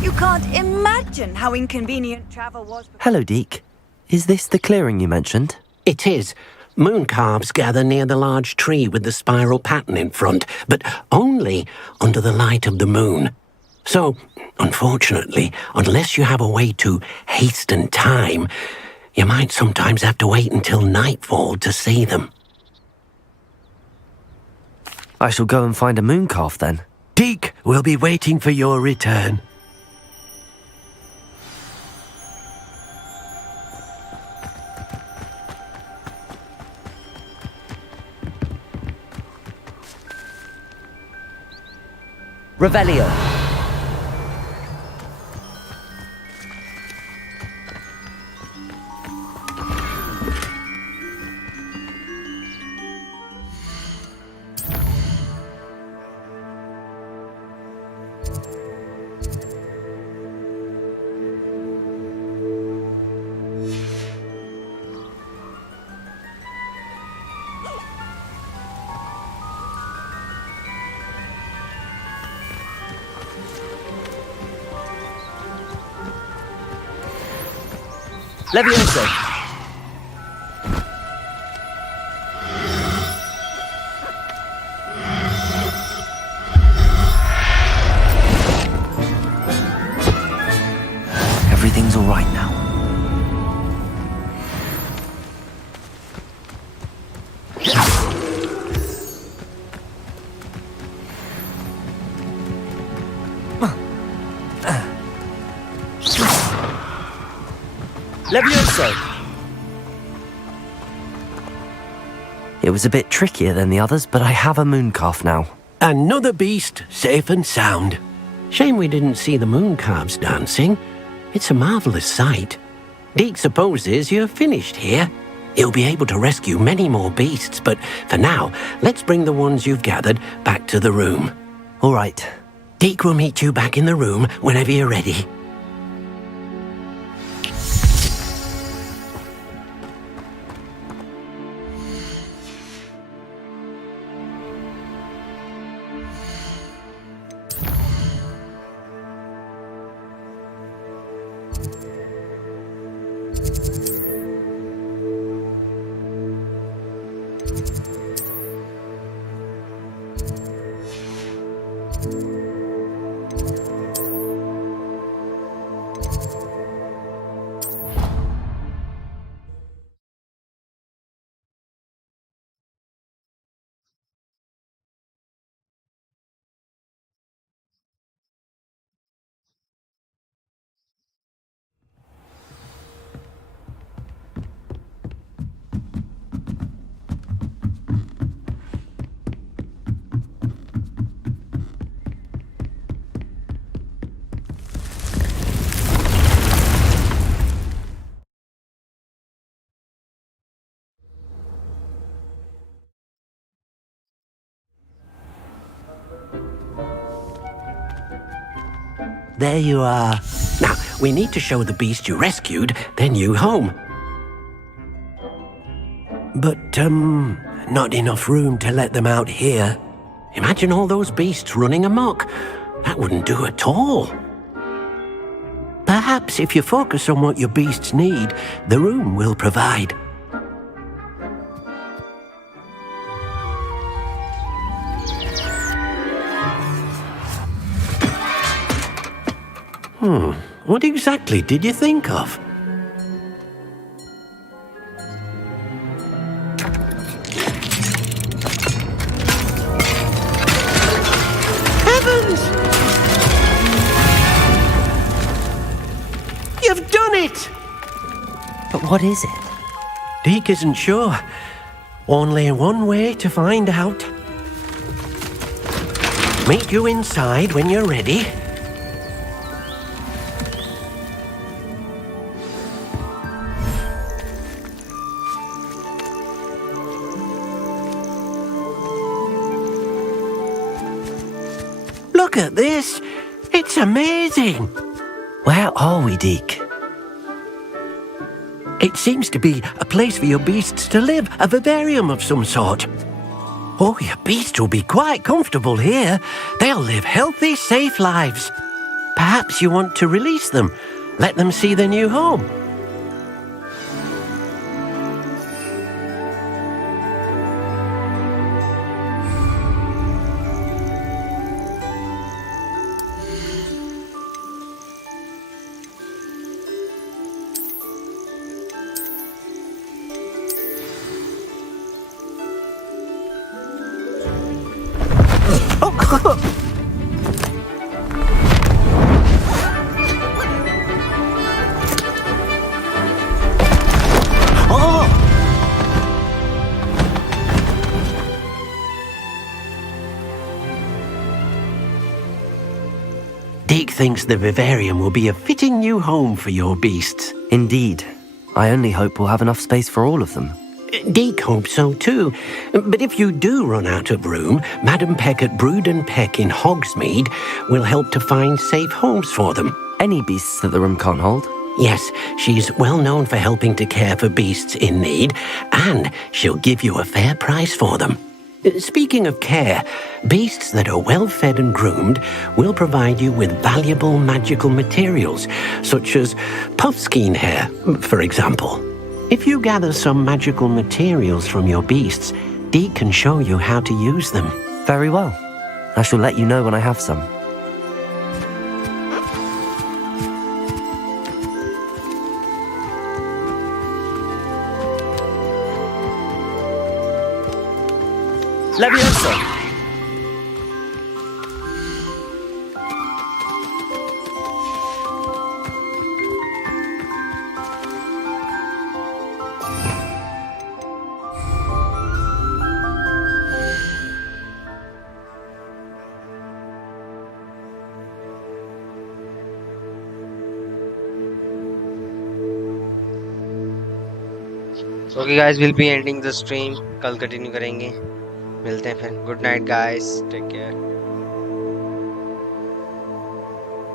You can't imagine how inconvenient travel was. Hello, Deke. Is this the clearing you mentioned? It is. Moon calves gather near the large tree with the spiral pattern in front, but only under the light of the moon. So, unfortunately, unless you have a way to hasten time, you might sometimes have to wait until nightfall to see them. I shall go and find a moon calf then. Deke will be waiting for your return. Revelio. Levioso. Everything's all right now. Levioso! It was a bit trickier than the others, but I have a moon calf now. Another beast, safe and sound. Shame we didn't see the moon calves dancing. It's a marvellous sight. Deke supposes you're finished here. He'll be able to rescue many more beasts, but for now, let's bring the ones you've gathered back to the room. All right. Deke will meet you back in the room whenever you're ready. There you are. Now, we need to show the beast you rescued their new home. But, not enough room to let them out here. Imagine all those beasts running amok. That wouldn't do at all. Perhaps if you focus on what your beasts need, the room will provide. What exactly did you think of? Heavens! You've done it! But what is it? Deke isn't sure. Only one way to find out. Meet you inside when you're ready. Look at this. It's amazing. Where are we, Deke? It seems to be a place for your beasts to live, a vivarium of some sort. Oh, your beasts will be quite comfortable here. They'll live healthy, safe lives. Perhaps you want to release them, let them see their new home. Deke thinks the vivarium will be a fitting new home for your beasts. Indeed. I only hope we'll have enough space for all of them. Deke hopes so too. But if you do run out of room, Madam Peck at Brood and Peck in Hogsmeade will help to find safe homes for them. Any beasts that the room can't hold? Yes, she's well known for helping to care for beasts in need, and she'll give you a fair price for them. Speaking of care, beasts that are well fed and groomed will provide you with valuable magical materials, such as puffskein hair, for example. If you gather some magical materials from your beasts, Deke can show you how to use them. Very well. I shall let you know when I have some. Leviosa! Okay guys will be ending the stream कल continue करेंगे मिलते हैं फिर good night guys take care